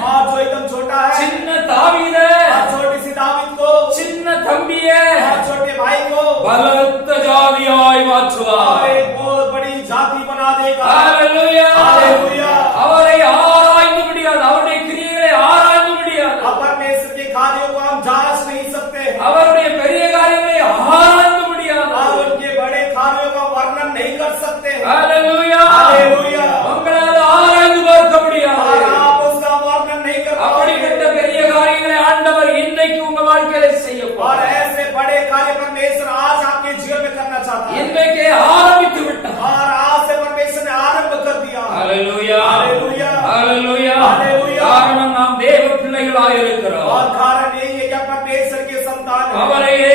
और जो एकदम छोटा है, சின்ன தாவீத, और छोटी सी दावीद को, சின்ன தம்பியே और छोटे भाई को பலத்த ஜாதியாய் மாற்றுவார். और एक बहुत बड़ी जाति बना देगा. ஹalleluya. हालेलुया. அவரை ஆராய்ந்து முடியாது, அவருடைய கிரியைகளை ஆராய்ந்து முடியாது, अब परमेश्वर के कार्यों को हम जांच नहीं सकते. அவருடைய பெரிய காரியங்களை ஆராய்ந்து முடியாது. और उनके बड़े வாழ்க்கையில செய்ய और போகிறார். ऐसे बड़े कार्य परमेश्वर आज आपके जीवन में करना चाहता है இன்றைக்கே ஆரம்பித்து விட்டார். और आज से परमेश्वर ने आरंभ कर दिया। ஹalleluya, हालेलुया, ஹalleluya. हालेलुया। காரணம் நாம் தேவ பிள்ளைகளாய் இருக்கிறோம். और कारण यही है कि आप परमेश्वर के संतान हैं। அவரையே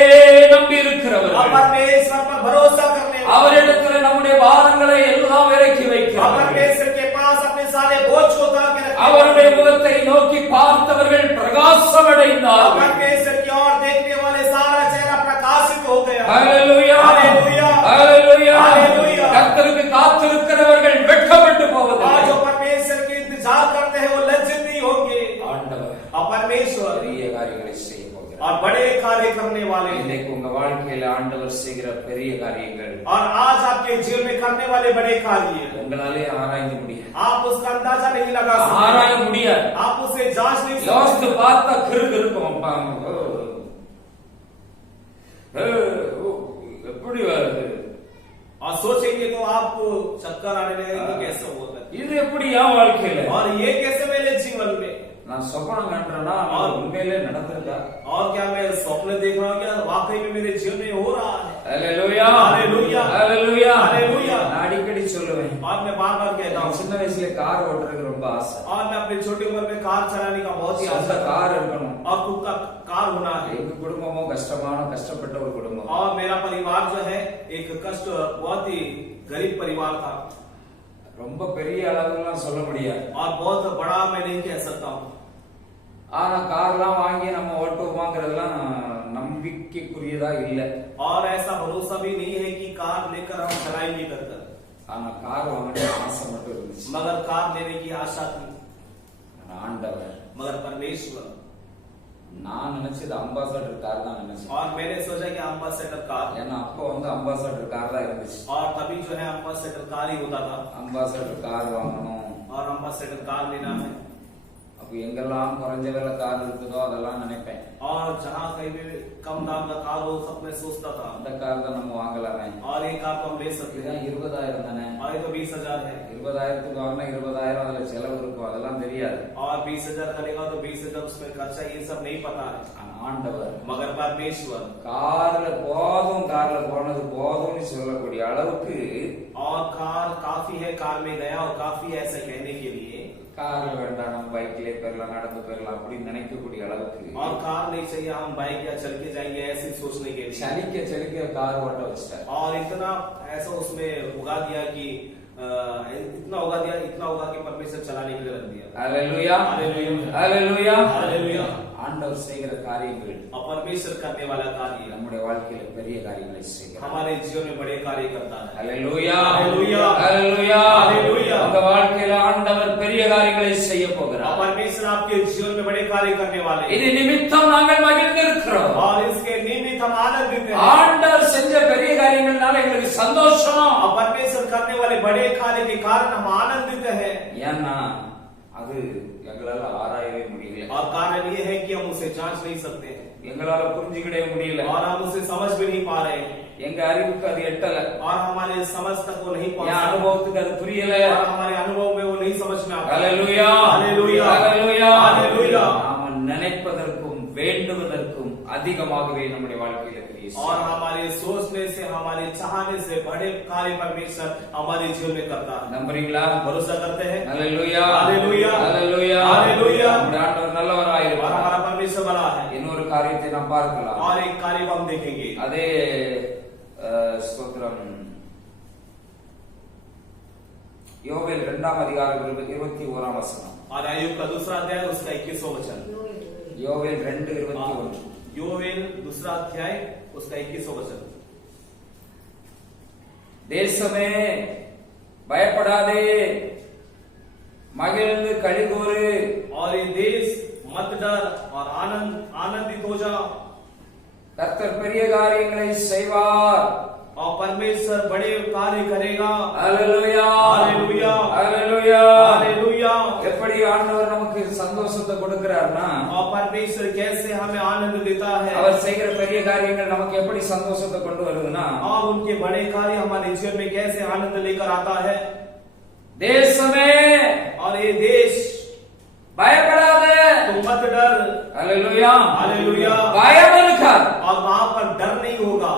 நம்பி இருக்கிறவர்கள். आप परमेश्वर पर भरोसा करने वाले। அவரிடத்தில் நம்முடைய பாரங்களை எல்லாம் இறக்கி आप வைக்கிறோம். परमेश्वर के पास अपने सारे बोझ को उतार के रखते हैं। அவருடைய முகத்தை நோக்கி பார்த்தவர்கள் பிரகாசம் आप அடைந்தார்கள். परमेश्वर की ओर देखने वाले सारा चेहरा प्रकाशित हो गया। ஹalleluya, हालेलुया, ஹalleluya. हालेलुया। கர்த்தருக்கு காத்திருக்கிறவர்கள் வெட்கப்பட்டு और போவதில்லை. जो परमेश्वर की इंतजार करते हैं वो लज्जित नहीं होंगे। ஆண்டவர் और परमेश्वर பெரிய காரியங்களை செய்ய போகிறார். और बड़े कार्य करने वाले हैं। இன்னைக்கு உங்க வாழ்க்கையில ஆண்டவர் செய்கிற பெரிய காரியங்கள் और आज आपके जीवन में करने वाले बड़े कार्य உங்களாலே ஆராய்ந்து முடியாது. आप उसका अंदाजा नहीं लगा ஆராய सकते। முடியாது. आप उसे जांच नहीं யோசித்து सकते। பார்த்தா கிறுக்கும். எப்படி வருது? और सोचेंगे तो आपको चक्कर आने लगेगा कि कैसे होता है இது எப்படி என் வாழ்க்கையில? और ये कैसे मेरे जीवन में। நான் சொப்பனம் கண்டேன்னா அது உண்மையிலே நடந்திருக்கா? और क्या मैं स्वप्न देख रहा हूँ क्या वाकई में मेरे जीवन में हो रहा है। ஹalleluya, ஹalleluya, ஹalleluya, ஹalleluya. நான் அடிக்கடி சொல்லுவேன். और मैं बार बार कहता நான் हूँ சின்ன வயசுல கார் ஓட்டுறதுக்கு ரொம்ப ஆசை. और मैं अपनी छोटी उम्र में कार चलाने का बहुत ही சொந்த आशा था கார் இருக்கணும். और खुद का कार होना है। எங்க குடும்பமும் கஷ்டப்பட்ட ஒரு குடும்பம். और मेरा परिवार जो है एक कष्ट बहुत ही गरीब परिवार था ரொம்ப பெரிய அளவுலாம் சொல்ல முடியாது. और बहुत बड़ा मैं नहीं कह सकता हूँ। ஆனா கார்லாம் வாங்கி நம்ம ஓட்டுவோமாங்கிறதுலாம் நம்பிக்கைக்குரியதா இல்ல. और ऐसा भरोसा भी नहीं है कि कार लेकर हम चलाएंगे करकर। ஆனா கார் வாங்கணும் ஆசை மட்டும் இருந்துச்சு. मगर कार लेने की आशा थी। ஆண்டவர் मगर परमेश्वर நான் நினைச்சது அம்பாசடர் கார் தான் நினைச்சேன். और मैंने सोचा कि अम्बासेडर कार ஏன்னா அப்போ அம்பாசடர் கார் தான் இருந்துச்சு. और तभी जो है अम्बासेडर कार ही होता था அம்பாசடர் கார் வாங்கணும். और अम्बासेडर कार लेना है। அப்ப எங்கெல்லாம் குறைஞ்ச விலை கார் இருக்குதோ அதெல்லாம் நினைப்பேன். और जहाँ कहीं भी कम दाम का कार हो सब में सोचता था அந்த கார் தான் நம்ம வாங்கலாமே. और एक कार तो हम ले सकते हैं। 20,000 தானே. और ये तो 20,000 है 20,000க்கு வாங்கினா 20,000 அதுல செலவு இருக்கும், அதெல்லாம் தெரியாது. और 20,000 करेगा तो 20,000 उसमें खर्चा ये सब नहीं पता है। ஆனா ஆண்டவர் मगर परमेश्वर கார்ல போனது போதும்னு சொல்லக்கூடிய அளவுக்கு और कार काफी है, कार में गया और काफी है ऐसा कहने के लिए। கார்ல வேண்டாம் நம்ம பைக்லயே போயிடலாம் நடந்து போயிடலாம் அப்படின்னு நினைக்கக்கூடிய அளவுக்கு और कार नहीं चाहिए हम बाइक या चल के जाएंगे ऐसे सोचने के लिए। சலிக்க கார் ஓட்ட வச்சிட்டார். और इतना ऐसा उसमें उगा दिया कि इतना उगा कि परमेश्वर चलाने के लिए रख दिया। ஹalleluya, हालेलुया, ஹalleluya. हालेलुया। ஆண்டவர் செய்கிற காரியங்கள் और परमेश्वर करने वाला कार्य நம்முடைய வாழ்க்கையில பெரிய காரியங்களை செய்கிறார். हमारे जीवन में बड़े कार्य करता है। ஹalleluya, ஹalleluya, ஹalleluya, ஹalleluya. உங்க வாழ்க்கையில ஆண்டவர் பெரிய காரியங்களை செய்ய और போகிறார். परमेश्वर आपके जीवन में बड़े कार्य करने वाले हैं। இது நிமித்தம் நாங்கள் மகிழ்ந்திருக்கிறோம். और इसके निमित्त हम आनंदित हैं। ஆண்டவர் செஞ்ச பெரிய காரியங்கள்னால எங்களுக்கு சந்தோஷம். और परमेश्वर करने वाले बड़े कार्य के कारण हम आनंदित हैं। ஏன்னா அது எங்களால ஆராயவே முடியல. और कारण ये है कि हम उसे जांच नहीं सकते हैं எங்களால புரிஞ்சுக்கிடவே முடியல. और हम उसे समझ भी नहीं पा रहे हैं எங்க அறிவுக்கு அது எட்டல. और हमारे समझ तक वो नहीं என் पहुंचा அனுபவத்துக்கு அது புரியல. और हमारे अनुभव में वो नहीं समझ में आता। ஹalleluya, ஹalleluya, ஹalleluya, ஹalleluya. நாம நினைப்பதற்கும் வேண்டுவதற்கும் அதிகமாகவே நம்முடைய வாழ்க்கையில கிரியை और செய்கிறார். हमारे सोचने से हमारे चाहने से बड़े कार्य परमेश्वर हमारे जीवन में करता है। நம்புறீங்களா? भरोसा करते हैं। ஹalleluya, ஹalleluya, ஹalleluya, ஹalleluya. நம்முடைய ஆண்டவர் और நல்லவராயிருக்கிறார். हमारा परमेश्वर बड़ा है। இன்னொரு காரியத்தை நாம் பார்க்கலாம். और एक कार्य को हम देखेंगे। அதே ஸ்தோத்திரம் யோவேல் 2ஆம் அதிகாரம் 21ஆம் வசனம். और आयुब का दूसरा अध्याय उसका 21वां वचन। யோவேல் 2:21. योवेल दूसरा अध्याय उसका 21वां वचन। தேசமே பயப்படாதே, மகிழ்ந்து களிகூரு. और ये देश मत डर और आनंदित हो जा। கர்த்தர் பெரிய காரியங்களை செய்வார். और परमेश्वर बड़े कार्य करेगा। ஹalleluya, ஹalleluya, ஹalleluya, हालेलुया। எப்படி ஆண்டவர் நமக்கு சந்தோஷத்தை கொடுக்கிறார்னா, और परमेश्वर कैसे हमें आनंद देता है। அவர் செய்கிற பெரிய காரியங்கள் நமக்கு எப்படி சந்தோஷத்தை கொண்டு வருதுன்னா, और उनके बड़े कार्य हमारे जीवन में कैसे आनंद लेकर आता है। தேசமே और ये देश பயப்படாதே, तुम मत डर। அல்லேலூயா हालेलुया। பயம் இருக்காது. और वहां पर डर नहीं होगा।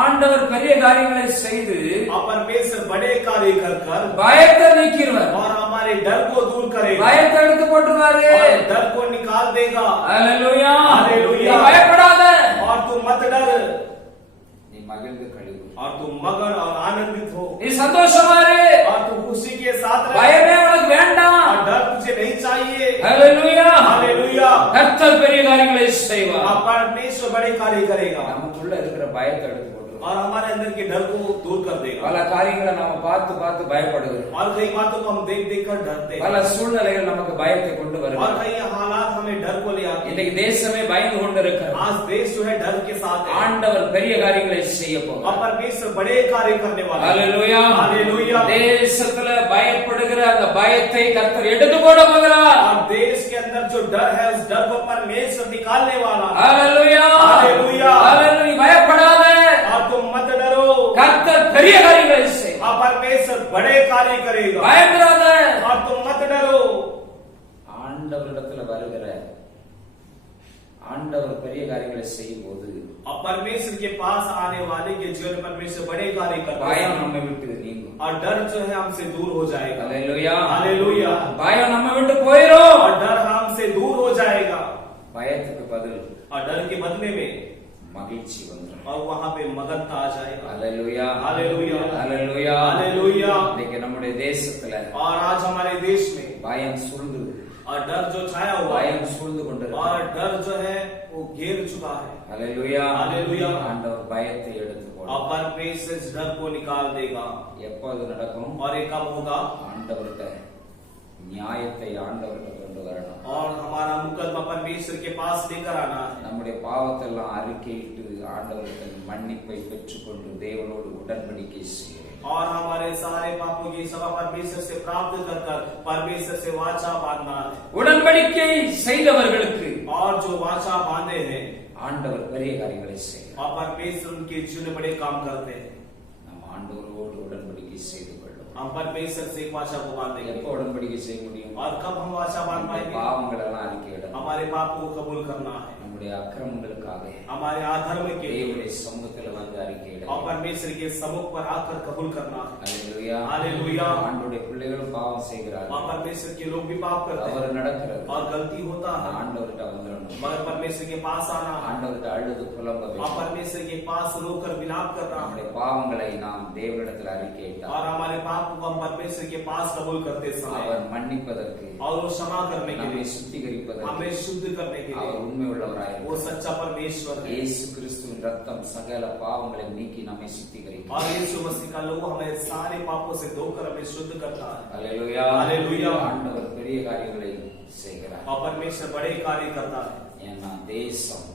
ஆண்டவர் பெரிய காரியங்களை செய்து और परमेश्वर बड़े कार्य कर कर பயத்தை நீக்கிடுவார். और हमारे डर को दूर करेगा பயத்தை எடுத்து போட்டுருவாரு. और डर को निकाल देगा। அல்லேலூயா हालेलुया। நீ பயப்படாத. और तुम मत डर நீ மகிழ்ந்து கழிவு. और तुम मगन और आनंदित हो நீ சந்தோஷமா இரு. और तुम खुशी के साथ रहो। பயமே உனக்கு வேண்டாம். और डर तुझे नहीं चाहिए। அல்லேலூயா हालेलुया। கர்த்தர் பெரிய காரியங்களை செய்வார். और परमेश्वर बड़े कार्य करेगा நமக்குள்ள இருக்கிற பயத்தை எடுத்து போட்டுருவார். और हमारे अंदर के डर को दूर कर देगा। பல காரியங்களை நாம பார்த்து பார்த்து பயப்படுகிறோம். और कई बातों को हम देख देख कर डरते हैं பல சூழ்நிலைகள் நமக்கு பயத்தை கொண்டு और வருகிறது. कई हालात हमें डर को ले आते हैं। இன்னைக்கு தேசமே பயந்து கொண்டு இருக்கிறது. आज देश जो है डर के साथ है। ஆண்டவர் பெரிய காரியங்களை செய்ய और போகிறார். परमेश्वर बड़े कार्य करने वाला है। அல்லேலூயா हालेलुया। தேசத்துல பயப்படுகிற அந்த பயத்தை கர்த்தர் எடுத்து போட போகிறார். और देश के अंदर जो डर है उस डर को परमेश्वर निकालने वाला है। அல்லேலூயா हालेलुया। அல்லேலூயா பயப்படாத. और तुम मत डरो। கர்த்தர் பெரிய காரியங்களை செய்வார். और परमेश्वर बड़े कार्य करेगा। பயப்படாத. और तुम मत डरो। ஆண்டவரிடத்துல வருகிற ஆண்டவர் பெரிய காரியங்களை செய்யும் போது और परमेश्वर के पास आने वाले के जीवन में परमेश्वर बड़े कार्य करता है பயம் நம்மை விட்டு நீங்கும். और डर जो है हमसे दूर हो जाएगा। அல்லேலூயா हालेलुया। பயம் நம்மை விட்டு போயிடும். और डर हमसे दूर हो जाएगा। பயத்துக்கு பதில் और डर के बदले में மகிழ்ச்சி வந்துடும். और वहां पे मगनता आ जाएगा। அல்லேலூயா हालेलुया। அல்லேலூயா हालेलुया। இன்னைக்கு நம்முடைய தேசத்துல और आज हमारे देश में பயம் சூழ்ந்து और डर जो छाया हुआ है பயம் சூழ்ந்து கொண்டிருக்கிறது. और डर जो है वो घेर चुका है। அல்லேலூயா हालेलुया। ஆண்டவர் பயத்தை எடுத்து और போடுவார். परमेश्वर इस डर को निकाल देगा। எப்போது நடக்கும்? और ये कब होगा? ஆண்டவர்கிட்ட நியாயத்தை ஆண்டவர்கிட்ட கொண்டு வரணும். और हमारा मुकदमा परमेश्वर के पास लेकर आना है। நம்முடைய பாவத்தை எல்லாம் அறிக்கையிட்டு ஆண்டவர்கிட்ட மன்னிப்பை பெற்றுக்கொண்டு தேவனோடு உடன்படிக்கை செய்ய और हमारे सारे पापों की क्षमा परमेश्वर से प्राप्त कर कर परमेश्वर से वाचा बांधना है। உடன்படிக்கை செய்தவர்களுக்கு और जो वाचा बांधे हैं ஆண்டவர் பெரிய காரியங்களை செய்கிறார். और परमेश्वर उनके जीवन में बड़े काम करते हैं। நம்ம ஆண்டவரோடு உடன்படிக்கை செய்து கொள்ளும். हम परमेश्वर से एक वाचा को बांधेंगे। எப்போ உடன்படிக்கை செய்ய முடியும்? और कब हम वाचा बांध पाएंगे? பாவங்கள் எல்லாம் அறிக்கையிடணும். हमारे पापों को कबूल करना है। நம்முடைய அக்கிரமங்களுக்காக हमारे अधर्म के தேவனுடைய சமூகத்துல வந்து அறிக்கையிடணும். और परमेश्वर के सम्मुख पर आकर कबूल करना है। அல்லேலூயா हालेलुया। ஆண்டவருடைய பிள்ளைகளும் பாவம் और செய்கிறார்கள். परमेश्वर के लोग भी पाप करते हैं தவறு நடக்கிறது. और गलती होता है। ஆண்டவர்கிட்ட வந்துடணும். मगर परमेश्वर के पास आना है। ஆண்டவர்கிட்ட அழுது புலம்ப और வேண்டும். परमेश्वर के पास रोकर विलाप करना है। நம்முடைய பாவங்களை நாம் தேவனிடத்தில் அறிக்கையிட்டால் और हमारे पाप को हम परमेश्वर के पास कबूल करते समय அவர் மன்னிப்பதற்கு और वो क्षमा करने के நம்மை लिए சுத்திகரிப்பதற்கு हमें शुद्ध करने के அவர் लिए உண்மை உள்ளவராய் वो सच्चा परमेश्वर है। இயேசு கிறிஸ்துவின் ரத்தம் சகல பாவங்களை நீக்கி நம்மை சுத்திகரிக்கும். और यीशु मसीह का लोग हमें सारे पापों से धोकर हमें शुद्ध करता है। அல்லேலூயா அல்லேலூயா. ஆண்டவர் பெரிய காரியங்களை செய்கிறார். और परमेश्वर बड़े कार्य करता है। ஏன்னா தேசம்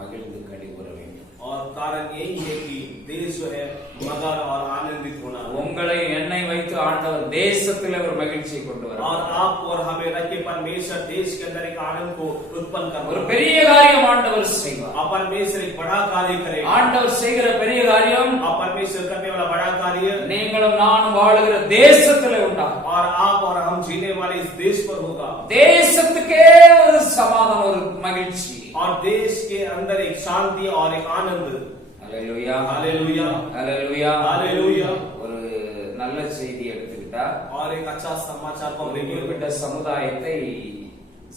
மகிழ்ந்து களிவுற வேண்டும். और कारण यही है कि देश जो है मगन और आनंदित होना है। உங்களை என்னை வைத்து ஆண்டவர் தேசத்தில் ஒரு மகிழ்ச்சியை கொண்டு और வருவார். आप और हमें रख के परमेश्वर देश के अंदर एक आनंद को उत्पन्न ஒரு करना है। பெரிய காரியம் ஆண்டவர் செய்வார். और परमेश्वर एक बड़ा कार्य करेगा। ஆண்டவர் செய்கிற பெரிய காரியம் और परमेश्वर करने वाला बड़ा कार्य நீங்களும் நானும் வாழுகிற தேசத்துல உண்டாகும். और आप और हम जीने वाले इस देश पर होगा। தேசத்துக்கே ஒரு சமாதானம், ஒரு மகிழ்ச்சி. और देश के अंदर एक शांति और एक आनंद। அல்லேலூயா हालेलुया। அல்லேலூயா हालेलुया। ஒரு நல்ல செய்தி எடுத்துக்கிட்டா और एक अच्छा समाचार को ஒரு लेके குறிப்பிட்ட சமுதாயத்தை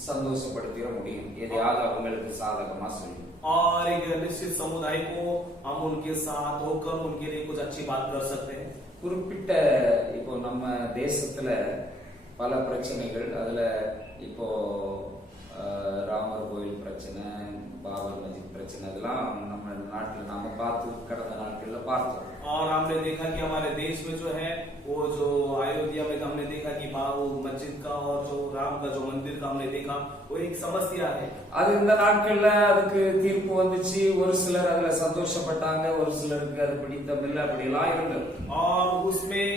சந்தோஷப்படுத்திட முடியும். எதையாவது அவங்களுக்கு சாதகமா சொல்லி और एक निश्चित समुदाय को हम उनके साथ होकर उनके लिए कुछ अच्छी बात कर सकते हैं। குறிப்பிட்ட இப்போ நம்ம தேசத்துல பல பிரச்சனைகள், அதுல இப்போ ராமர் கோயில் பிரச்சனை, பாபர் மஸ்ஜித் பிரச்சனை, இதெல்லாம் நம்ம நாட்டில் நாம பார்த்து கடந்த நாட்கள்ல பார்த்தோம். और हमने देखा कि हमारे देश में जो है वो जो अयोध्या में हमने देखा कि बाबू मस्जिद का और जो राम का जो मंदिर का हमने देखा वो एक समस्या है। அது இந்த நாட்கள்ல அதுக்கு தீர்ப்பு வந்துச்சு. ஒரு சிலர் அதுல சந்தோஷப்பட்டாங்க, ஒரு சிலருக்கு அது பிடித்தமில்லை, அப்படி எல்லாம் இருந்தது. और उसमें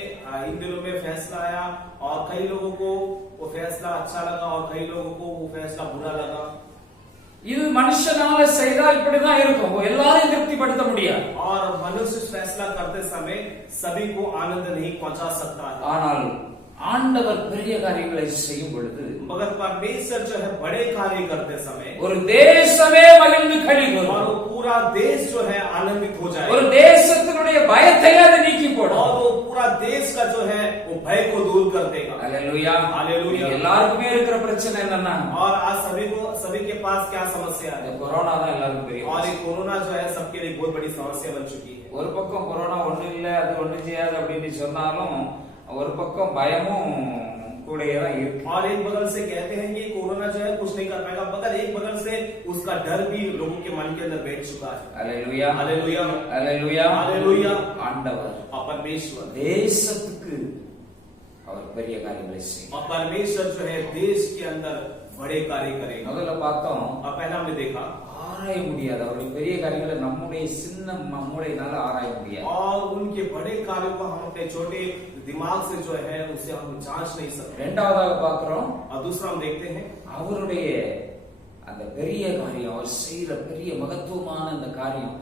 इन दिनों में फैसला आया और कई लोगों को वो फैसला अच्छा लगा और कई लोगों को वो फैसला बुरा लगा। இது மனுஷனால செய்தா இப்படிதான் இருக்கும். எல்லாரையும் திருப்திப்படுத்த முடியாது. और मनुष्य फैसला करते समय सभी को आनंद नहीं पहुंचा सकता है। ஆனால் ஆண்டவர் பெரிய காரியங்களை செய்யும் பொழுது मगर परमेश्वर जो है बड़े कार्य करते समय ஒரு தேசமே மகிழ்ந்து களி और கூறும். वो पूरा देश जो है आनंदित हो ஒரு जाए தேசத்தினுடைய பயத்தை அது நீக்கி போடும். और वो पूरा देश का जो है वो भय को दूर कर देगा। அல்லேலூயா. हालेलुया। எல்லாருக்குமே இருக்கிற பிரச்சனை என்னன்னா और आज सभी के पास क्या समस्या இந்த है கொரோனா தான் எல்லாருக்கும் தெரியும். और ये कोरोना जो है सबके लिए बहुत बड़ी समस्या बन चुकी है। ஒரு பக்கம் கொரோனா ஒண்ணு இல்ல அது ஒண்ணு செய்யாது அப்படின்னு சொன்னாலும் ஒரு பக்கம் பயமும் கூடயே தான் இருக்கு. और एक बगल से कहते हैं कि कोरोना जो है कुछ नहीं कर पाएगा, मगर एक बगल से उसका डर भी लोगों के मन के अंदर बैठ चुका है। அல்லேலூயா. हालेलुया। அல்லேலூயா. हालेलुया। ஆண்டவர் और परमेश्वर தேசத்துக்கு அவர் பெரிய காரியங்களை செய்யும். और परमेश्वर जो है देश के अंदर बड़े कार्य करेगा। முதல்ல பார்த்தோம் और पहला हमने देखा ஆராய முடியாது அவருடைய பெரிய காரியங்களை நம்முடைய சின்ன மூளையினால ஆராய முடியாது. और उनके बड़े कार्यों को हम अपने छोटे दिमाग से जो है उसे हम जांच नहीं सकते। இரண்டாவதாக பார்க்கிறோம் और दूसरा हम देखते हैं அவருடைய அந்த பெரிய காரியம் அவர் செய்யற பெரிய மகத்துவமான அந்த காரியம்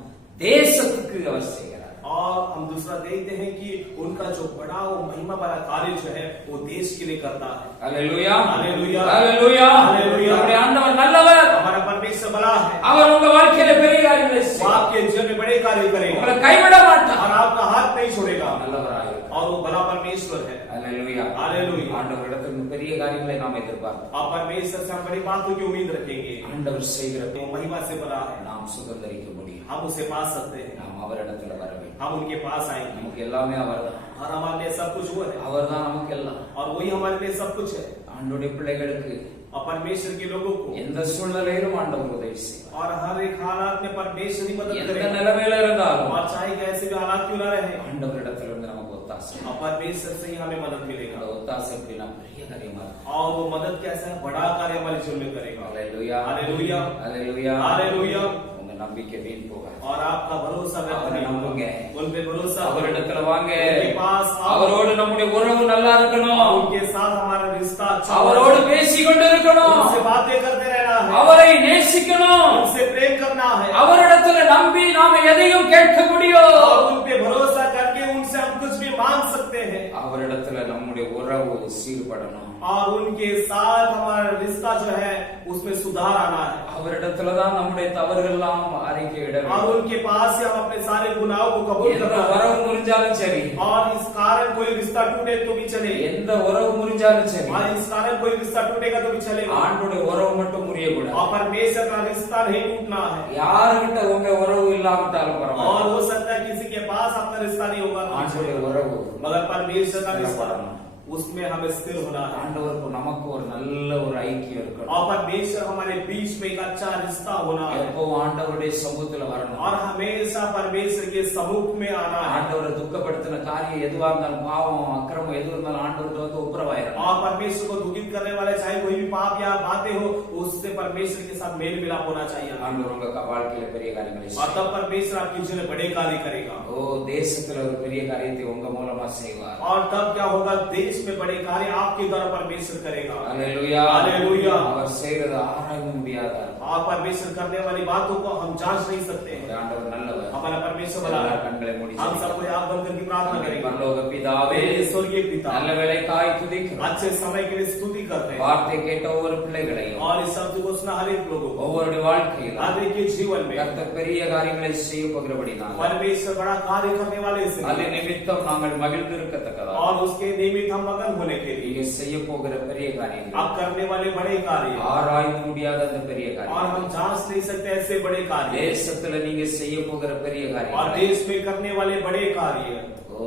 தேசத்துக்கு அவர் செய்கிறார். और हम दूसरा देखते हैं कि उनका जो बड़ा वो महिमा वाला कार्य जो है वो देश के लिए करता है। அல்லேலூயா. हालेलुया। அல்லேலூயா. हालेलुया। நம்முடைய ஆண்டவர் நல்லவர். हमारा परमेश्वर बड़ा है। அவர் உங்க வாழ்க்கையில பெரிய காரியங்களை वो செய்வார். आपके जीवन में बड़े कार्य करेगा உங்களை கைவிட மாட்டார். और आपका हाथ नहीं छोड़ेगा। நல்லவராக और वो बड़ा परमेश्वर है। அல்லேலூயா. हालेलुया। ஆண்டவரிடத்தில் பெரிய காரியங்களை நாம் எதிர்பார்க்கிறோம். और परमेश्वर से हम बड़ी बातों की उम्मीद रखेंगे। ஆண்டவர் செய்கிற वो महिमा से बड़ा है, நாம் சுதந்திரிக்க முடியும். हम उसे पा सकते हैं। நாம் அவரிடத்துல வர வேண்டும். हम उनके पास आएंगे நமக்கு எல்லாமே அவர்தான். और हमारे लिए सब कुछ वो है அவர்தான் நமக்கு எல்லாம். और वही हमारे लिए सब कुछ है। ஆண்டவருடைய பிள்ளைகளுக்கு और परमेश्वर के लोगों को எந்த சூழ்நிலையிலும் ஆண்டவர் உதவி செய்வார். और हर एक हालात में परमेश्वर ही मदद எந்த करेगा। நிலைமையில இருந்தாலும் और चाहे कैसे भी हालात क्यों ना रहे, ஆண்டவரிடத்திலிருந்து நமக்கு ஒத்தாசை. और परमेश्वर से ही हमें मदद मिलेगा। அந்த ஒத்தாசை எப்படின்னா பெரிய காரியமா இருக்கும். और वो मदद कैसा है, बड़ा कार्य हमारे जीवन में करेगा। அல்லேலூயா. हालेलुया। அல்லேலூயா. हालेलुया। உங்க நம்பிக்கை வீண் போகாது. और आपका भरोसा व्यर्थ அவரை नहीं நம்புங்க. होगा। उन पे भरोसा அவரிடத்துல வாங்க. उनके पास आओ। அவரோடு நம்முடைய உறவு நல்லா இருக்கணும். उनके साथ हमारा रिश्ता अच्छा அவரோடு பேசிக் கொண்டு இருக்கணும். उनसे बातें करते रहना है, அவரை நேசிக்கணும். उनसे प्रेम करना है அவரிடத்துல நம்பி நாம எதையும் கேட்க முடியும். और उन पे भरोसा करके उनसे हम कुछ भी मांग सकते हैं। அவரிடத்துல நம்முடைய உறவு சீர்படணும். और उनके साथ हमारा रिश्ता जो है उसमें सुधार आना है। அவரிடத்துலதான் நம்முடைய தவறுகள் எல்லாம் அறிக்கையிட और வேண்டும். उनके पास से हम अपने सारे गुनाहों को कबूल எந்த करना है। உறவு முறிஞ்சாலும் சரி, और इस कारण कोई रिश्ता टूटे तो भी चले, எந்த உறவு முறிஞ்சாலும் சரி, और इस कारण कोई रिश्ता टूटेगा तो भी चलेगा। ஆண்டுடைய உறவு மட்டும் முறியக்கூடாது. और परमेश्वर का रिश्ता नहीं टूटना है। யாருகிட்ட உங்க உறவு இல்லாவிட்டாலும் பரவாயில்லை. और हो सकता है किसी के पास आपका रिश्ता नहीं होगा तो भी ஆண்டுடைய चलेगा। உறவு मगर परमेश्वर का रिश्ता பரவாயில்லை. उसमें हमें स्थिर होना है। ஆண்டவருக்கு நமக்கு ஒரு நல்ல ஒரு ஐக்கியம் இருக்கணும். और परमेश्वर हमारे बीच में एक अच्छा रिश्ता होना है। எப்பவும் ஆண்டவருடைய சமூகத்துல வரணும். और हमेशा परमेश्वर के सम्मुख में आना है। ஆண்டவரை துக்கப்படுத்தின காரியம் எதுவா இருந்தாலும் பாவம் அக்கிரமம் எது இருந்தாலும் ஆண்டவர்கிட்ட வந்து ஒப்புரவாயிரும். और परमेश्वर को दुखित करने वाले चाहे कोई भी पाप या बातें हो उससे परमेश्वर के साथ मेल मिलाप होना चाहिए। ஆண்டவர் உங்க வாழ்க்கையில பெரிய காரியங்களை और செய்வார். तब परमेश्वर आपके जीवन में बड़े कार्य करेगा। ஓ தேசத்துல ஒரு பெரிய காரியத்தை உங்க மூலமா செய்வார். और तब क्या होगा, देश में बड़े कार्य आपके द्वारा परमेश्वर करेगा। அல்லேலூயா. हालेलुया। அவர் செய்யறது ஆராய முடியாத. और परमेश्वर करने वाली बातों को हम जांच नहीं सकते हैं। ஆண்டவர் நல்லவர். हमारा परमेश्वर बड़ा है। கண்களை மூடி हम सबको आंख बंद करके प्रार्थना करेंगे। பரலோக பிதாவே, स्वर्गीय पिता, நல்ல வேளைக்காய் துதிக்கிறோம். अच्छे समय के लिए स्तुति करते हैं। வார்த்தை கேட்ட ஒவ்வொரு பிள்ளைகளையும் और इस शब्द को सुना हर एक लोगों को ஒவ்வொருடைய வாழ்க்கையிலும் हर एक के जीवन में கர்த்தர் பெரிய காரியங்களை செய்ய போகிறபடினால் परमेश्वर बड़ा कार्य करने वाले से அது நிமித்தம் நாங்கள் மகிழ்ந்திருக்கத்தக்கதா और उसके निमित्त हम मगन होने के लिए நீங்க செய்ய போகிற பெரிய காரியங்கள் आप करने वाले बड़े कार्य ஆராய்ந்து முடியாத அந்த பெரிய और காரியம் हम जांच नहीं सकते ऐसे बड़े कार्य தேசத்துல நீங்க செய்ய போகிற பெரிய और காரியம் देश में करने वाले बड़े कार्य ஓ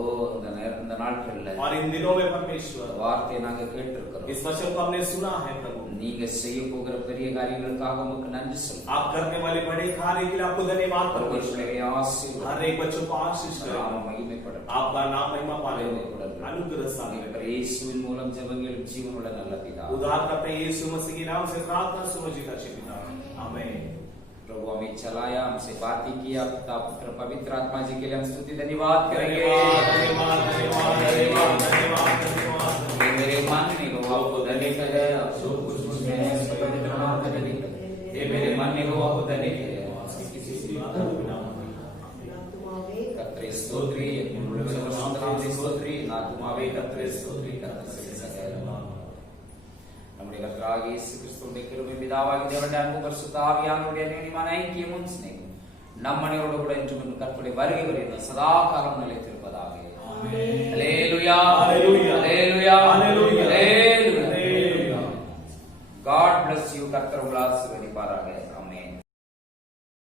இந்த நாட்கள்ல और इन दिनों में परमेश्वर வார்த்தையை நாங்க கேட்டிருக்கிறோம். इस वचन को हमने सुना है। प्रभु நீங்க செய்ய போகிற பெரிய காரியங்களுக்காக உங்களுக்கு நன்றி சொல்லுங்க. आप करने वाले बड़े कार्य के लिए आपको धन्यवाद परमेश्वर। ஆசீர்வாதம் हर एक बच्चों को आशीष करें, நாம மகிமைப்படட்டும். आपका नाम महिमा पाले, अनुग्रह सामने करें। இயேசுவின் மூலம் ஜெபங்களும் ஜீவனுள்ள நல்ல பிதாவே. उद्धार करते यीशु मसीह के नाम से प्रार्थना सुनो जी का पिता, आमीन। प्रभु हमें चलाया, हमसे बातें किया, पिता पुत्र पवित्र आत्मा जी के लिए हम स्तुति धन्यवाद करेंगे। धन्यवाद धन्यवाद धन्यवाद धन्यवाद धन्यवाद। ये मेरे मन में हो आपको धन्य करे और जो कुछ उसमें है उसको पवित्र नाम का धन्य करे। ये मेरे मन में हो आपको धन्य करे। कत्रे स्तोत्री स्तोत्री ना तुम्हारे कत्रे स्तोत्री कत्रे ஆண்டவராகிய இயேசு கிறிஸ்துவின் கிருபை, பிதாவாகிய தேவனுடைய அன்பு, பரிசுத்த ஆவியானவருடைய அந்யோன்யமான ஐக்கியமும் சிநேகமும் நம் அனைவரோடு கூட இன்றும் கற்பனை வருகை வரை சதா காலம் நிலைத்திருப்பதாக. அல்லேலூயா, Hallelujah. Hallelujah, Hallelujah. Hallelujah. Hallelujah. God bless you. கர்த்தர் உங்களை ஆசீர்வதிப்பார்.